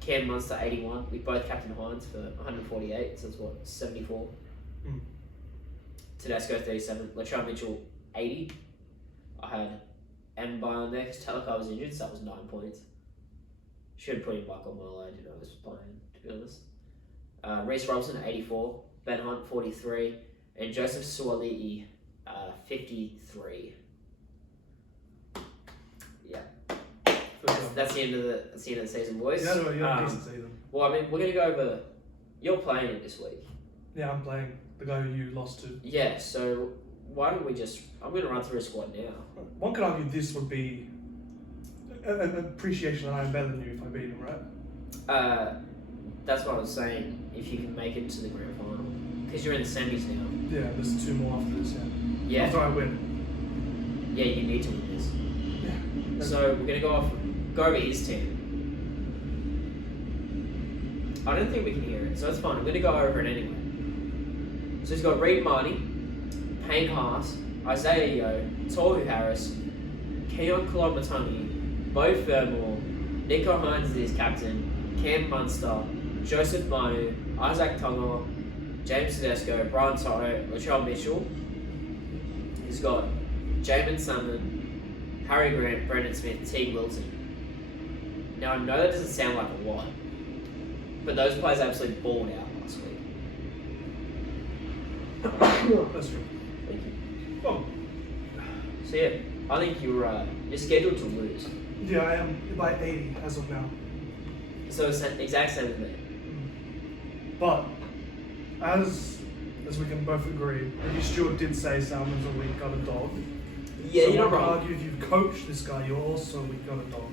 Cam Munster, 81. We both captain Hines for 148, so that's what, 74. Tedesco, 37. Latrell Mitchell, 80. I had Mbai on there because Talakai was injured, so that was 9 points. Should have put him back on while I didn't know I was playing, to be honest. Reece Robson, 84. Ben Hunt, 43. And Joseph Suali'i, 53. Yeah. That's the end of the season, boys. Yeah, no, you had a decent season. Well, I mean, we're going to go over... You're playing it this week. Yeah, I'm playing the guy who you lost to. Yeah, so why don't we just... I'm going to run through a squad now. One could argue this would be an appreciation that I'm better than you if I beat him, right? That's what I was saying, if you can make it to the grand final. Because you're in the semis now. Yeah, there's 2 more after this, Yeah. After I win. Yeah, you need to win this. Yeah. So we're going to go over his team. I don't think we can hear it, so it's fine. I'm going to go over it anyway. So he's got Reid Marnie, Payne Haas, Isaiah Yeo, Tohu Harris, Keon Kolomatoni, Bo Fermor, Nico Hines is his captain, Cam Munster, Joseph Manu, Isaac Tonga, James Tedesco, Brian Toto, Latrell Mitchell. He's got Jamin Salmon, Harry Grant, Brendan Smith, Teague Wilton. Now I know that doesn't sound like a lot, but those players absolutely balled out last week. That's true. Thank you. Oh, So yeah, I think you're scheduled to lose. yeah, I am by 80 as of now. So it's the exact same with me. But as we can both agree, Ricky Stewart did say Salmon's a weak got a dog. Yeah, so you're not I would wrong. argue if you've coached this guy, you're also a weak got a dog.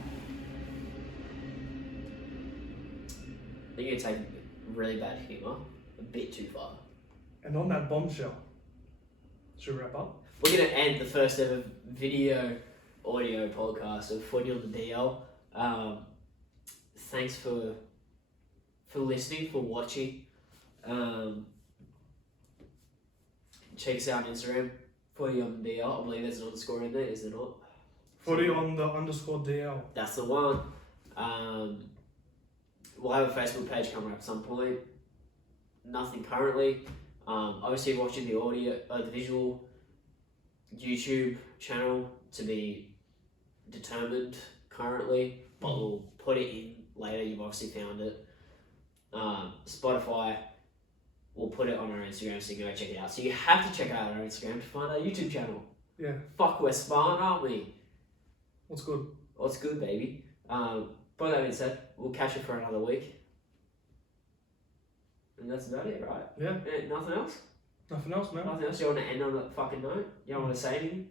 I think you're taking really bad humour a bit too far. And on that bombshell, should we wrap up? We're going to end the first ever video audio podcast of Footy on the DL. Thanks for listening, for watching. Check us out on Instagram, Footy on the DL. I believe there's an underscore in there, is there not? Footy on the _DL. That's the one. We'll have a Facebook page coming up at some point. Nothing currently. Obviously watching the audio, the visual YouTube channel to be determined currently, but we'll put it in later. You've obviously found it. Spotify, we'll put it on our Instagram so you can go check it out. So you have to check out our Instagram to find our YouTube channel. Yeah. Fuck, we're smart, aren't we? What's good? What's good, baby? By that being said, we'll catch you for another week. And that's about it, right? Yeah. Nothing else? Nothing else, man. Nothing else? You want to end on a fucking note? You don't want to say anything?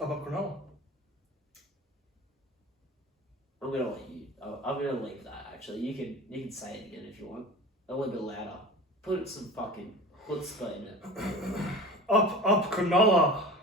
Up Cronulla. I'm gonna let you. I'm gonna leave that. Actually, you can say it again if you want. A little bit louder. Put some fucking chutzpah in it. Up Cronulla.